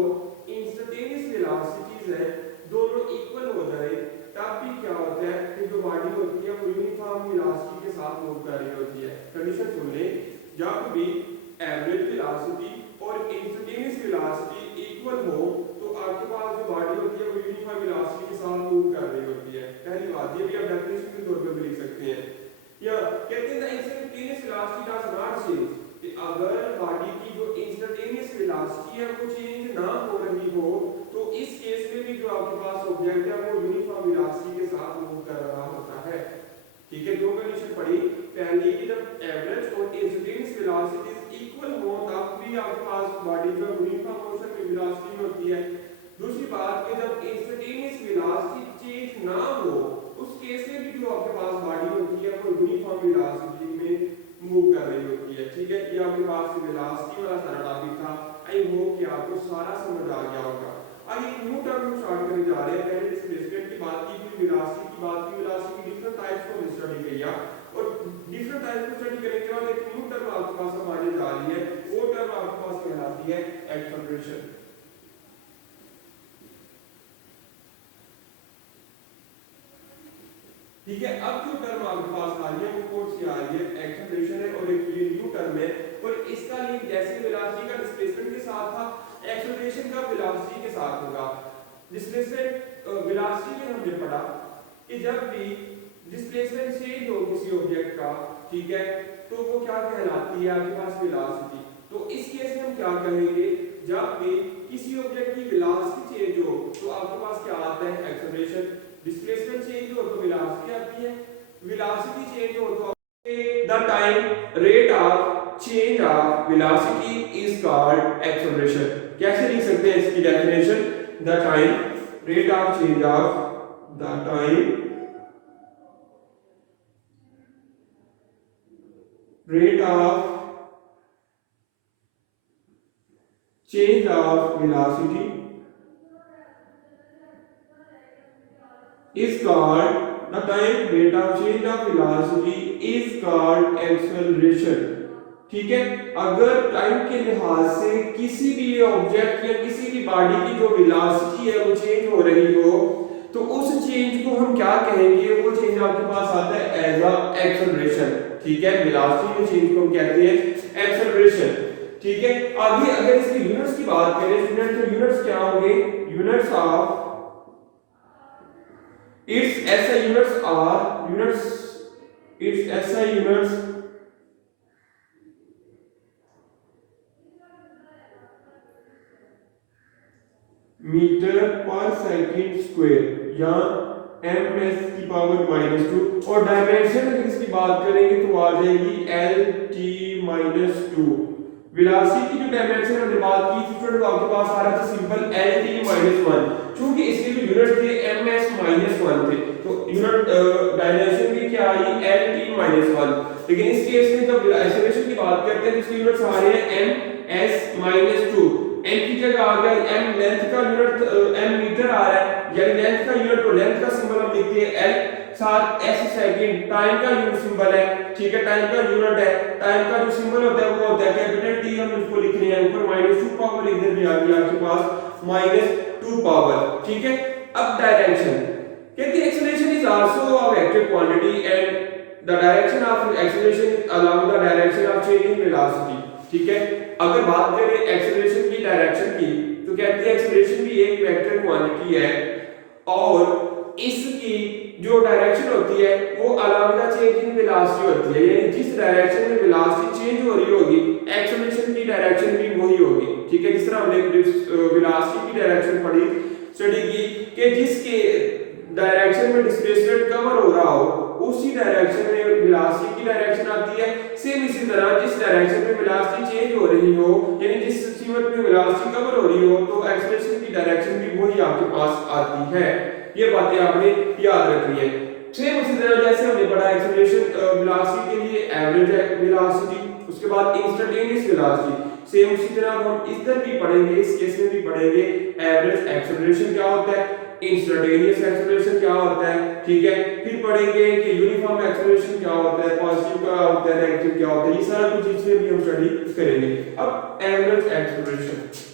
इंस्टेंटेनियस वेलोसिटीज है दोनों इक्वल हो जाए, तब भी क्या होता है कि जो बॉडी होती है वो यूनिफॉर्म वेलोसिटी के साथ मूव कर रही होती है। कंडीशन सुन ले, जब भी एवरेज वेलोसिटी और इंस्टेंटेनियस वेलोसिटी इक्वल हो तो आपके पास जो बॉडी होती है वो यूनिफॉर्म वेलोसिटी के साथ मूव कर रही होती है। पहली बात ये भी आप डेफिनेशन के तौर पर भी लिख सकते हैं। या कहते हैं instantaneous velocity does not change, कि अगर बॉडी की जो इंस्टेंटेनियस वेलोसिटी है वो चेंज ना हो रही हो तो इस केस में भी जो आपके पास ऑब्जेक्ट है वो यूनिफॉर्म वेलोसिटी के साथ मूव कर रहा होता है। ठीक है, दो कंडीशन पड़ी, पहली कि जब एवरेज और इंस्टेंटेनियस वेलोसिटीज इक्वल हो तब भी आपके पास बॉडी जो यूनिफॉर्म मोशन में वेलोसिटी होती है। दूसरी बात कि जब इंस्टेंटेनियस वेलोसिटी चेंज ना हो उस केस में भी जो आपके पास बॉडी होती है वो यूनिफॉर्म वेलोसिटी में मूव कर रही होती है। ठीक है, ये आपके पास वेलोसिटी वाला सारा टॉपिक था। आई होप कि आपको सारा समझ आ गया होगा। आइए न्यू टर्म स्टार्ट करने जा रहे हैं। पहले डिस्प्लेसमेंट की बात की, फिर वेलोसिटी की बात की। वेलोसिटी की डिफरेंट टाइप्स को स्टडी किया और डिफरेंट टाइप्स को स्टडी करने के बाद एक न्यू टर्म आपके पास अब आने जा रही है। वो टर्म आपके पास कहलाती है एक्सेलरेशन। ठीक है, अब जो टर्म आपके पास आ रही है वो कौन सी आ रही है? एक्सेलरेशन है और एक ये न्यू टर्म है और इसका लिंक जैसे वेलोसिटी का डिस्प्लेसमेंट के साथ था, एक्सेलरेशन का वेलोसिटी के साथ होगा। डिस्प्लेसमेंट वेलोसिटी में हमने पढ़ा कि जब भी डिस्प्लेसमेंट चेंज हो किसी ऑब्जेक्ट का, ठीक है, तो वो क्या कहलाती है? आपके पास वेलोसिटी। तो इस केस में हम क्या कहेंगे? जब भी किसी ऑब्जेक्ट की वेलोसिटी चेंज हो तो आपके पास क्या आता है? एक्सेलरेशन। डिस्प्लेसमेंट चेंज हो तो वेलोसिटी आती है, वेलोसिटी चेंज हो तो the time rate of change of velocity is called acceleration. कैसे लिख सकते हैं इसकी definition? The time rate of change of the time rate of change of velocity is called the time rate of change of velocity is called acceleration। ठीक है, अगर time के लिहाज से किसी भी ऑब्जेक्ट या किसी भी बॉडी की जो वेलोसिटी है वो चेंज हो रही हो तो उस चेंज को हम क्या कहेंगे? वो चेंज आपके पास आता है एज अ एक्सेलरेशन। ठीक है, वेलोसिटी के चेंज को हम कहते हैं एक्सेलरेशन। ठीक है, आगे अगर इसकी यूनिट्स की बात करें स्टूडेंट तो यूनिट्स क्या होंगे? Units of its SI units are its SI units metre per second square या ms की पावर -2 और डायमेंशन अगर इसकी बात करेंगे तो आ जाएगी lt-2। वेलोसिटी की जो डायमेंशन हमने बात की थी स्टूडेंट आपके पास आ रहा था सिंपल lt-1। क्योंकि इसके जो यूनिट थे ms-1 थे तो यूनिट डायमेंशन की क्या आई? lt-1। लेकिन इस केस में जब एक्सेलरेशन की बात करते हैं तो इसके यूनिट्स आ रहे हैं ms-2। n की जगह आ गया m, लेंथ का यूनिट m मीटर आ रहा है यानी लेंथ का यूनिट और लेंथ का सिंबल हम लिखते हैं l, साथ s सेकंड टाइम का यूनिट सिंबल है। ठीक है, टाइम का यूनिट है, टाइम का जो सिंबल होता है वो होता है कैपिटल T। हम इसको लिख रहे हैं ऊपर -2 पावर, इधर भी आ गया आपके पास -2 पावर। ठीक है, अब डायरेक्शन कहते हैं acceleration is also a vector quantity and the direction of acceleration along the direction of change in velocity. ठीक है, अगर बात करें एक्सेलरेशन की डायरेक्शन की तो कहते हैं एक्सेलरेशन भी एक वेक्टर क्वांटिटी है और इसकी जो डायरेक्शन होती है वो along the change in velocity होती है, यानी जिस डायरेक्शन में वेलोसिटी चेंज हो रही होगी एक्सेलरेशन की डायरेक्शन भी वही होगी। ठीक है, जिस तरह हमने वेलोसिटी की डायरेक्शन पढ़ी स्टडी की कि जिसके डायरेक्शन में डिस्प्लेसमेंट कवर हो रहा हो उसी डायरेक्शन में वेलोसिटी की डायरेक्शन आती है। सेम इसी तरह जिस डायरेक्शन में वेलोसिटी चेंज हो रही हो यानी जिस सीमा में वेलोसिटी कवर हो रही हो तो एक्सेलरेशन की डायरेक्शन भी वही आपके पास आती है। ये बातें आपने याद रखनी है। सेम उसी तरह जैसे हमने पढ़ा एक्सेलरेशन वेलोसिटी के लिए एवरेज वेलोसिटी, उसके बाद इंस्टेंटेनियस वेलोसिटी, सेम उसी तरह हम इधर भी पढ़ेंगे, इस केस में भी पढ़ेंगे एवरेज एक्सेलरेशन क्या होता है, इंस्टेंटेनियस एक्सेलरेशन क्या होता है। ठीक है, फिर पढ़ेंगे कि यूनिफॉर्म एक्सेलरेशन क्या होता है, पॉजिटिव क्या होता है, नेगेटिव क्या होता है, ये सारा कुछ इसमें भी हम स्टडी करेंगे। अब एवरेज एक्सेलरेशन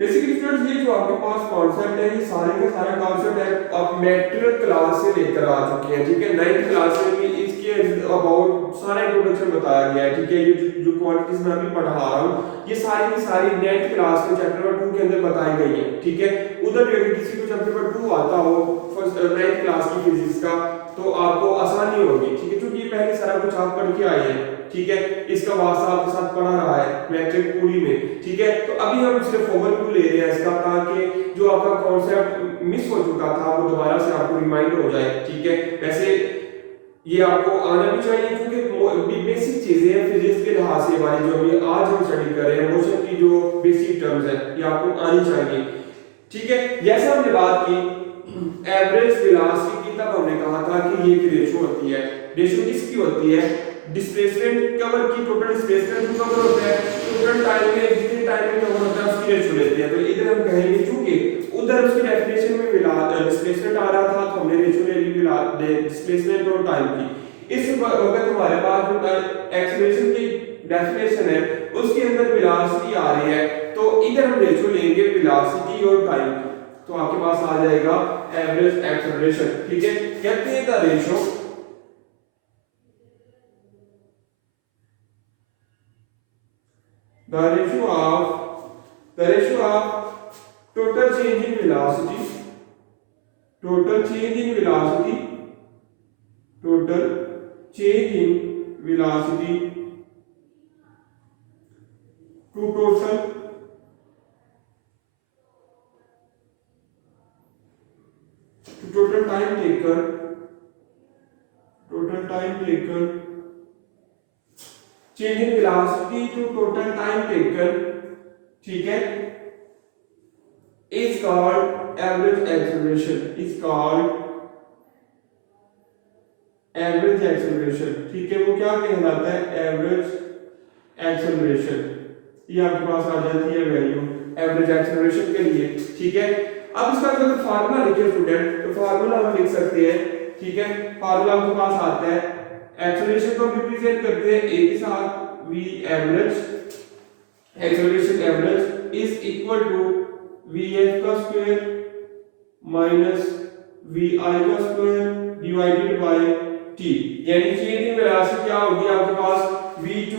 बेसिकली फ्रेंड्स ये जो आपके पास कॉन्सेप्ट है ये सारे का सारा कॉन्सेप्ट है आप मेट्रिक क्लास से लेकर आ चुके हैं। ठीक है, 9th क्लास में भी इसके अबाउट सारा इंट्रोडक्शन बताया गया है। ठीक है, ये जो क्वांटिटीज मैं अभी पढ़ा रहा हूँ ये सारी की सारी 9th क्लास के चैप्टर नंबर 2 के अंदर बताई गई है। ठीक है, उधर भी अगर किसी को चैप्टर नंबर 2 आता हो फर्स्ट 9th क्लास की इसका, तो आपको आसानी होगी, ठीक है, क्योंकि ये पहले सारा कुछ आप पढ़ के आए हैं, ठीक है, इसका वास्ता आपके साथ पढ़ा रहा है मैट्रिक पूरी में, ठीक है। तो अभी हम सिर्फ ओवरव्यू ले रहे हैं इसका, ताकि जो आपका कॉन्सेप्ट मिस हो चुका था वो दोबारा से आपको रिमाइंड हो जाए, ठीक है। वैसे ये आपको आना भी चाहिए, क्योंकि बेसिक चीजें हैं फिजिक्स के लिहाज से हमारी, जो अभी आज हम स्टडी कर रहे हैं मोशन की जो बेसिक टर्म्स है ये आपको आनी चाहिए, ठीक है। जैसे हमने बात की एवरेज वेलोसिटी की, तब हमने कहा था कि ये एक रेशियो होती है। रेशियो किसकी होती है? डिस्प्लेसमेंट कवर की, टोटल डिस्प्लेसमेंट जो कवर होता है टोटल टाइम में, जितने टाइम में कवर होता है उसकी रेशियो लेते हैं। तो इधर हम कहेंगे चूंकि उधर उसकी डेफिनेशन में डिस्प्लेसमेंट आ रहा था तो हमने रेशियो ले ली डिस्प्लेसमेंट और टाइम की। इस वक्त हमारे पास जो एक्सीलरेशन की डेफिनेशन है उसके अंदर वेलोसिटी आ रही है, तो इधर हम रेशियो लेंगे वेलोसिटी और टाइम की, तो आपके पास आ जाएगा एवरेज एक्सेलरेशन, ठीक है। कहते हैं the ratio the ratio of total change in velocity total change in velocity total change in velocity to total time taken change in velocity to total time taken, ठीक है, is called average acceleration, is called average acceleration, ठीक है। वो क्या कहलाता है? Average acceleration. ये आपके पास आ जाती है वैल्यू एवरेज एक्सेलरेशन के लिए, ठीक है। अब इसका अगर फार्मूला लिखे स्टूडेंट, तो फार्मूला हम लिख सकते हैं, ठीक है। फार्मूला आपके पास आता है, एक्सेलरेशन को रिप्रेजेंट करते हैं ए के साथ, v एवरेज, acceleration average is equal to vf का स्क्वायर माइनस vi का स्क्वायर डिवाइडेड बाय t, यानी चेंज इन वेलोसिटी क्या होगी आपके पास v2,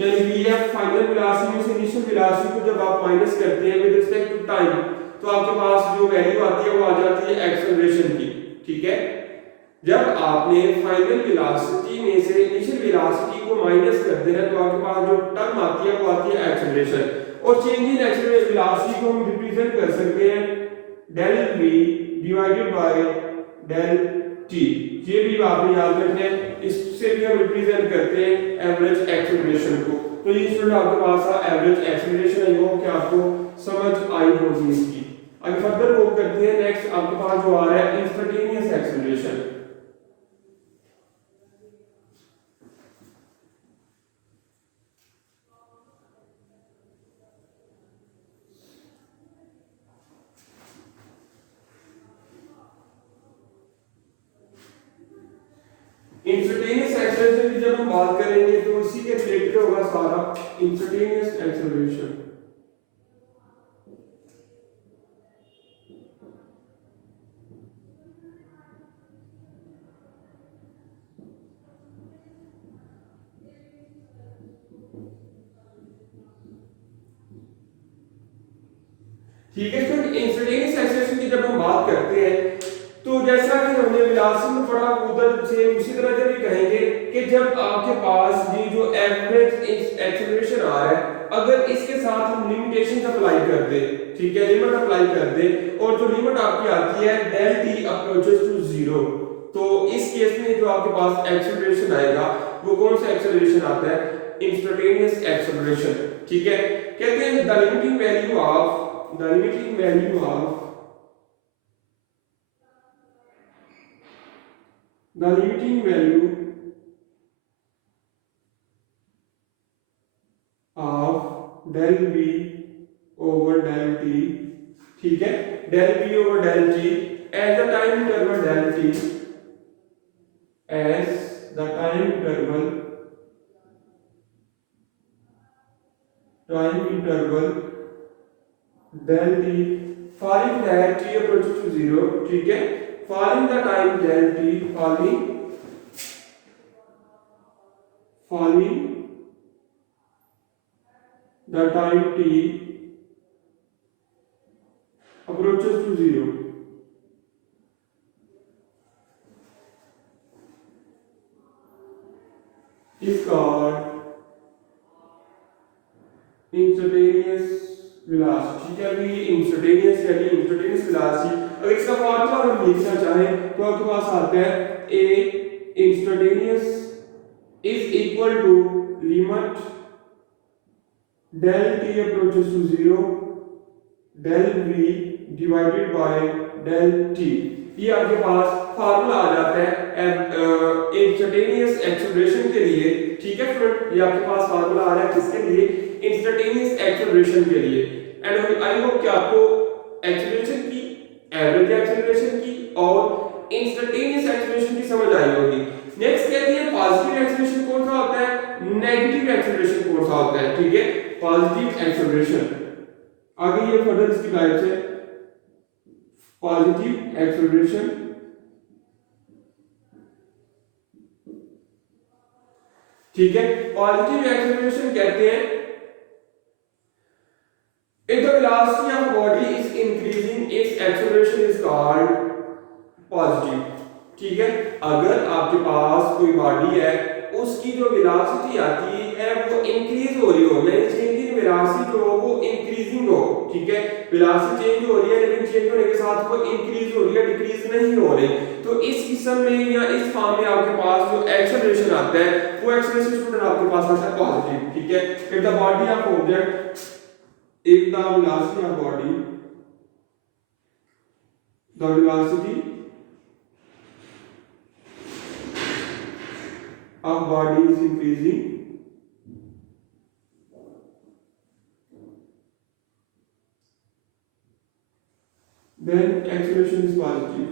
यानी vf फाइनल वेलोसिटी में से इनिशियल वेलोसिटी को जब आप माइनस करते हैं विद रिस्पेक्ट टू टाइम, तो आपके पास जो वैल्यू आती है वो आ जाती है एक्सेलरेशन की, ठीक है। जब आपने फाइनल वेलोसिटी में से इनिशियल वेलोसिटी को माइनस कर देना, तो आपके पास जो टर्म आती है वो आती है एक्सेलरेशन, और चेंज इन एक्सेलरेशन वेलोसिटी को हम रिप्रेजेंट कर सकते हैं del v divided by del t। ये भी आपने याद रखना है, इससे भी हम रिप्रेजेंट करते हैं एवरेज एक्सेलरेशन को। तो ये स्टूडेंट आपके पास था एवरेज एक्सेलरेशन, आई होप कि आपको समझ आई होगी इसकी। आगे फर्दर मूव करते हैं, नेक्स्ट आपके पास जो आ रहा है इंस्टेंटेनियस एक्सेलरेशन। इंस्टेंटेनियस एक्सेलरेशन की जब हम बात करेंगे तो इसी के रिलेटेड होगा सारा इंस्टेंटेनियस एक्सेलरेशन। ठीक है, तो इंस्टेंटेनियस एक्सेलरेशन की जब हम बात करते हैं तो जैसा कि हमने वेलोसिटी में पढ़ा उधर से उसी तरह से भी कहेंगे कि जब आपके पास ये जो एवरेज एक्सेलरेशन आ रहा है, अगर इसके साथ हम लिमिटेशन अप्लाई कर दे, ठीक है, लिमिट अप्लाई कर दे, और जो लिमिट आपकी आती है del t अप्रोचेस टू 0, तो इस केस में जो आपके पास एक्सेलरेशन आएगा वो कौन सा एक्सेलरेशन आता है? इंस्टेंटेनियस एक्सेलरेशन, ठीक है। कहते हैं the limiting value of the limiting value of del v over del t, ठीक है, del v over del t as the time interval del t, as the time interval del t falling that t approaches to 0, ठीक है, falling the time del t falling the time t approaches to 0, is called instantaneous velocity। ठीक है, अभी instantaneous यानी instantaneous velocity, अगर इसका formula हम लिखना चाहें तो आपके पास आता है A instantaneous is equal to limit del t approaches to 0 del v divided by del t। ये आपके पास फार्मूला आ जाता है इंस्टेंटेनियस एक्सेलरेशन के लिए। ठीक है फ्रेंड, ये आपके पास फार्मूला आ रहा है किसके लिए? इंस्टेंटेनियस एक्सेलरेशन के लिए। एंड आई होप कि आपको एक्सेलरेशन की, एवरेज एक्सेलरेशन की और इंस्टेंटेनियस एक्सेलरेशन की समझ आई होगी। नेक्स्ट कहते हैं पॉजिटिव एक्सेलरेशन कौन सा होता है, नेगेटिव एक्सेलरेशन कौन सा होता है। ठीक है, पॉजिटिव एक्सेलरेशन, आगे ये फर्दर इसकी टाइप्स है। पॉजिटिव एक्सेलरेशन, ठीक है, पॉजिटिव एक्सेलरेशन कहते हैं if the velocity of body is increasing its acceleration is called positive। ठीक है, अगर आपके पास कोई बॉडी है उसकी जो वेलोसिटी आती है वो इंक्रीज हो रही हो, यानी चेंज इन वेलोसिटी जो हो वो इंक्रीजिंग हो। ठीक है, वेलोसिटी चेंज हो रही है लेकिन चेंज होने के साथ वो इंक्रीज हो रही है, डिक्रीज नहीं हो रही, तो इस किस्म में या इस फॉर्म में आपके पास जो एक्सेलरेशन आता है वो एक्सेलरेशन स्टूडेंट आपके पास आता है पॉजिटिव। ठीक है, if the body of object, if the velocity of body, the velocity of body is increasing, then acceleration is positive।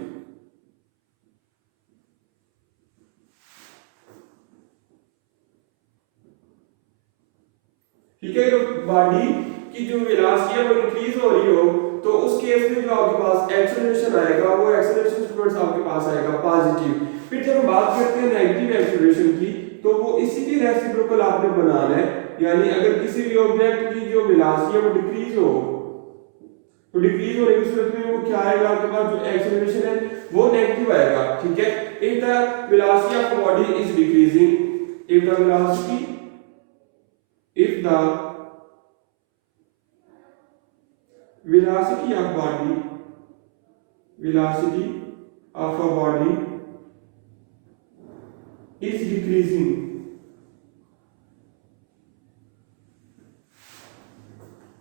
ठीक है, तो बॉडी की जो वेलोसिटी है वो इंक्रीज हो रही हो तो उस केस में जो आपके पास एक्सेलरेशन आएगा वो एक्सेलरेशन स्टूडेंट्स आपके पास आएगा पॉजिटिव। फिर जब हम बात करते हैं नेगेटिव एक्सेलरेशन की तो वो इसी की रेसिप्रोकल आपने बनाना है, यानी अगर किसी भी ऑब्जेक्ट की जो वेलोसिटी है वो डिक्रीज हो तो डिक्रीज होने की सूरत में वो क्या आएगा, आपके पास जो एक्सेलरेशन है वो नेगेटिव आएगा। ठीक है, if the velocity of body is decreasing, if the velocity velocity of body, velocity of a body is decreasing,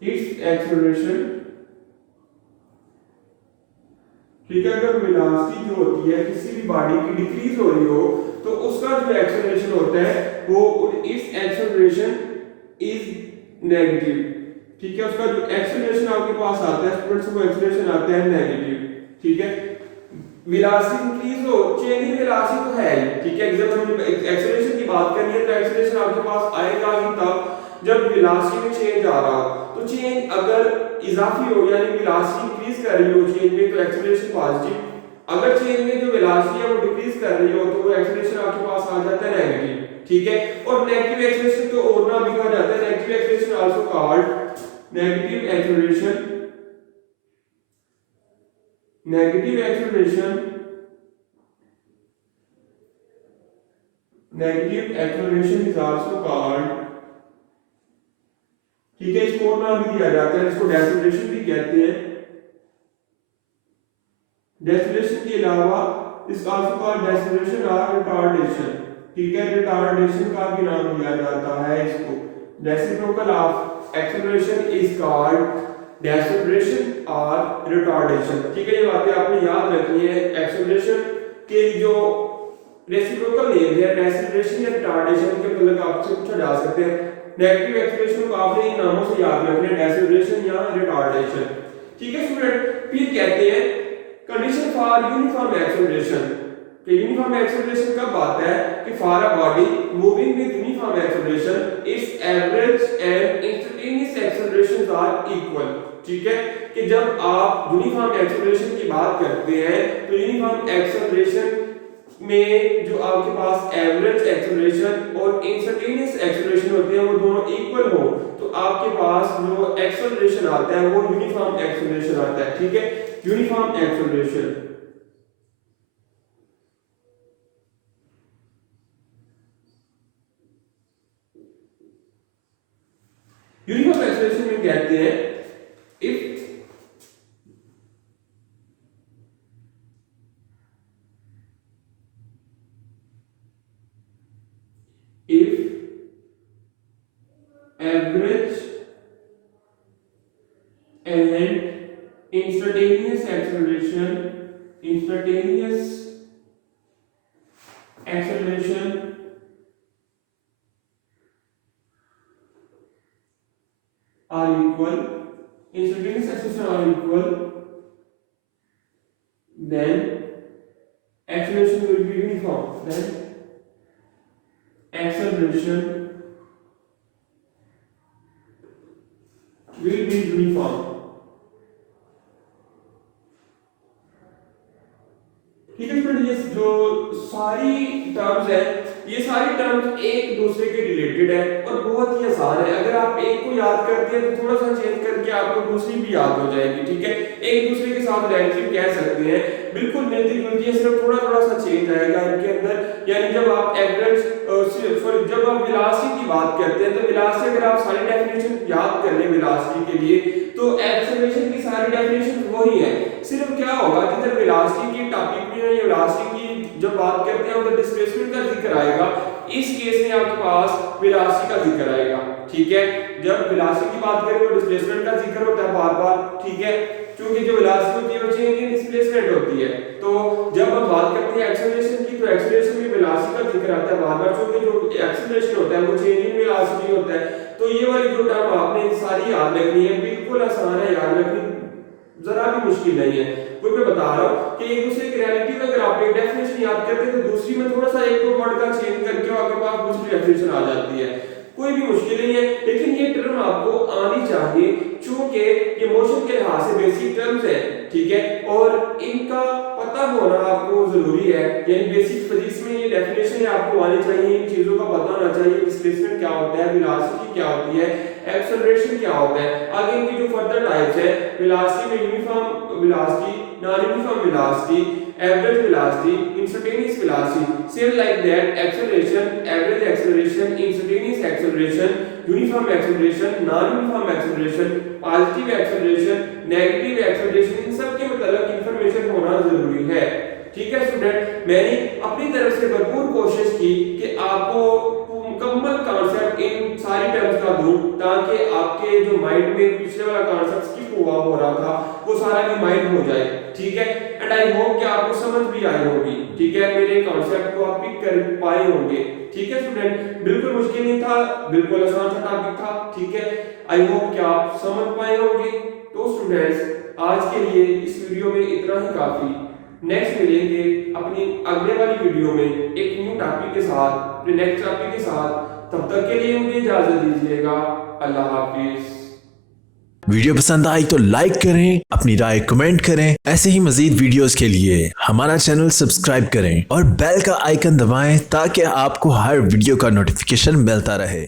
its acceleration। ठीक है, अगर वेलोसिटी जो होती है किसी भी बॉडी की डिक्रीज हो रही हो तो उसका जो एक्सेलरेशन होता है वो इट्स एक्सेलरेशन इज नेगेटिव। ठीक है, उसका जो एक्सेलरेशन आपके पास आता है स्टूडेंट्स वो एक्सेलरेशन आता है नेगेटिव। ठीक है, वेलोसिटी इंक्रीज हो, चेंज इन वेलोसिटी तो है ही। ठीक है, जब हम एक्सेलरेशन की बात करेंगे तो एक्सेलरेशन आपके पास आएगा ही तब जब वेलोसिटी में चेंज आ रहा हो। तो चेंज अगर इजाफी हो यानी वेलोसिटी इंक्रीज कर रही हो चेंज में तो एक्सेलरेशन पॉजिटिव, अगर चेंज में जो वेलोसिटी है वो डिक्रीज कर रही हो तो वो एक्सेलरेशन आपके पास आ जाता है नेगेटिव। ठीक है, और नेगेटिव एक्सेलरेशन को और नाम भी कहा जाता है negative acceleration also called negative acceleration। negative acceleration, negative acceleration is also called, ठीक है, इसको नाम भी दिया जाता है, इसको डेसिलेशन भी कहते हैं। डेसिलेशन के अलावा इस आल्सो कॉल्ड डेसिलेशन और रिटार्डेशन। ठीक है, रिटार्डेशन का भी नाम दिया जाता है इसको। Reciprocal of acceleration is called deceleration or retardation. ठीक है, ये बातें आपने याद रखनी है। एक्सेलरेशन के जो रेसिप्रोकल नेम है डेसिलरेशन या रिटार्डेशन के मतलब आपसे पूछा जा सकते हैं। नेगेटिव एक्सेलरेशन को आपने इन नामों से याद रखना है, डेसिलरेशन या रिटार्डेशन। ठीक है स्टूडेंट, फिर कहते हैं कंडीशन फॉर यूनिफॉर्म एक्सेलरेशन। कि यूनिफॉर्म एक्सेलरेशन कब आता है कि for a body moving with uniform acceleration its average and instantaneous accelerations are equal. ठीक है, कि जब आप यूनिफॉर्म एक्सेलरेशन की बात करते हैं तो यूनिफॉर्म एक्सेलरेशन में जो आपके पास एवरेज एक्सेलरेशन और इंस्टेंटेनियस एक्सेलरेशन होते हैं वो दोनों इक्वल हो तो आपके पास जो एक्सेलरेशन आता है वो यूनिफॉर्म एक्सेलरेशन आता है। ठीक है, यूनिफॉर्म एक्सेलरेशन। यूनिफॉर्म एक्सेलरेशन में कहते हैं if average and instantaneous acceleration are equal, then acceleration will be uniform. Then acceleration will be uniform. ठीक है स्टूडेंट, ये जो सारी टर्म्स है, ये सारी टर्म्स एक दूसरे के रिलेटेड है और बहुत ही आसान है। अगर आप एक को याद करते हैं तो थोड़ा सा चेंज करके आपको दूसरी भी याद हो जाएगी। ठीक है, एक दूसरे के साथ रिलेटिव कह सकते हैं, बिल्कुल मिलती जुलती है, सिर्फ थोड़ा थोड़ा सा चेंज आएगा इनके अंदर। यानी जब आप एवरेज जब आप वेलोसिटी की बात करते हैं तो वेलोसिटी अगर आप सारी डेफिनेशन याद कर लें वेलोसिटी के लिए तो एक्सेलरेशन की सारी डेफिनेशन वही है। सिर्फ क्या होगा, जिधर वेलोसिटी की टॉपिक में या वेलोसिटी की जब बात करते हैं उधर डिस्प्लेसमेंट का जिक्र आएगा, इस केस में आपके पास वेलोसिटी का जिक्र आएगा। ठीक है, जब वेलोसिटी की बात करें तो डिस्प्लेसमेंट का जिक्र होता है बार बार। ठीक है, क्योंकि जो वेलोसिटी होती है वो चेंज इन डिस्प्लेसमेंट होती है। तो जब हम बात करते हैं एक्सेलरेशन की तो एक्सेलरेशन में वेलोसिटी का जिक्र आता है बार बार, क्योंकि जो एक्सेलरेशन होता है वो चेंज इन वेलोसिटी होता है। तो ये वाली जो टर्म आपने सारी याद रखनी है, बिल्कुल आसान है याद रखनी, जरा भी मुश्किल नहीं है। कोई मैं बता रहा हूं कि एक दूसरे की रिलेटिव अगर आप एक डेफिनेशन याद करते हैं तो दूसरी में थोड़ा सा एक दो वर्ड का चेंज करके आपके पास दूसरी डेफिनेशन आ जाती है, कोई भी मुश्किल नहीं है। लेकिन ये टर्म आपको आनी चाहिए क्योंकि ये मोशन के लिहाज से बेसिक टर्म्स है। ठीक है, और इनका पता होना आपको जरूरी है। यानी बेसिक फिजिक्स में ये डेफिनेशन आपको आनी चाहिए, इन चीजों का पता होना चाहिए। डिस्प्लेसमेंट क्या होता है, वेलोसिटी क्या होती है, एक्सेलरेशन क्या होता है। आगे इनकी जो फर्दर टाइप्स है, वेलोसिटी में uniform velocity, non uniform velocity, average velocity, instantaneous velocity, same like that acceleration, average acceleration, instantaneous acceleration, uniform acceleration, non-uniform acceleration, positive acceleration, negative acceleration, इन सब के मतलब इंफॉर्मेशन होना जरूरी है। ठीक है स्टूडेंट, मैंने अपनी तरफ से भरपूर कोशिश की कि आपको मुकम्मल कॉन्सेप्ट इन सारी टर्म्स का दूं ताकि आपके जो माइंड में पिछले वाला कॉन्सेप्ट स्किप हुआ हो रहा था वो सारा रिमाइंड हो जाए। ठीक है, एंड आई होप कि आपको समझ भी आई होगी। ठीक है, मेरे कॉन्सेप्ट को आप पिक कर पाए होंगे। ठीक है स्टूडेंट, बिल्कुल मुश्किल नहीं था, बिल्कुल आसान सा टॉपिक था। ठीक है, आई होप कि आप समझ पाए होंगे। तो स्टूडेंट्स, आज के लिए इस वीडियो में इतना ही काफी। नेक्स्ट मिलेंगे अपनी अगले वाली वीडियो में एक न्यू टॉपिक के साथ, अपने नेक्स्ट टॉपिक के साथ। तब तक के लिए मुझे इजाजत दीजिएगा। अल्लाह हाफिज। वीडियो पसंद आई तो लाइक करें, अपनी राय कमेंट करें। ऐसे ही मजीद वीडियोस के लिए हमारा चैनल सब्सक्राइब करें और बेल का आइकन दबाएं ताकि आपको हर वीडियो का नोटिफिकेशन मिलता रहे।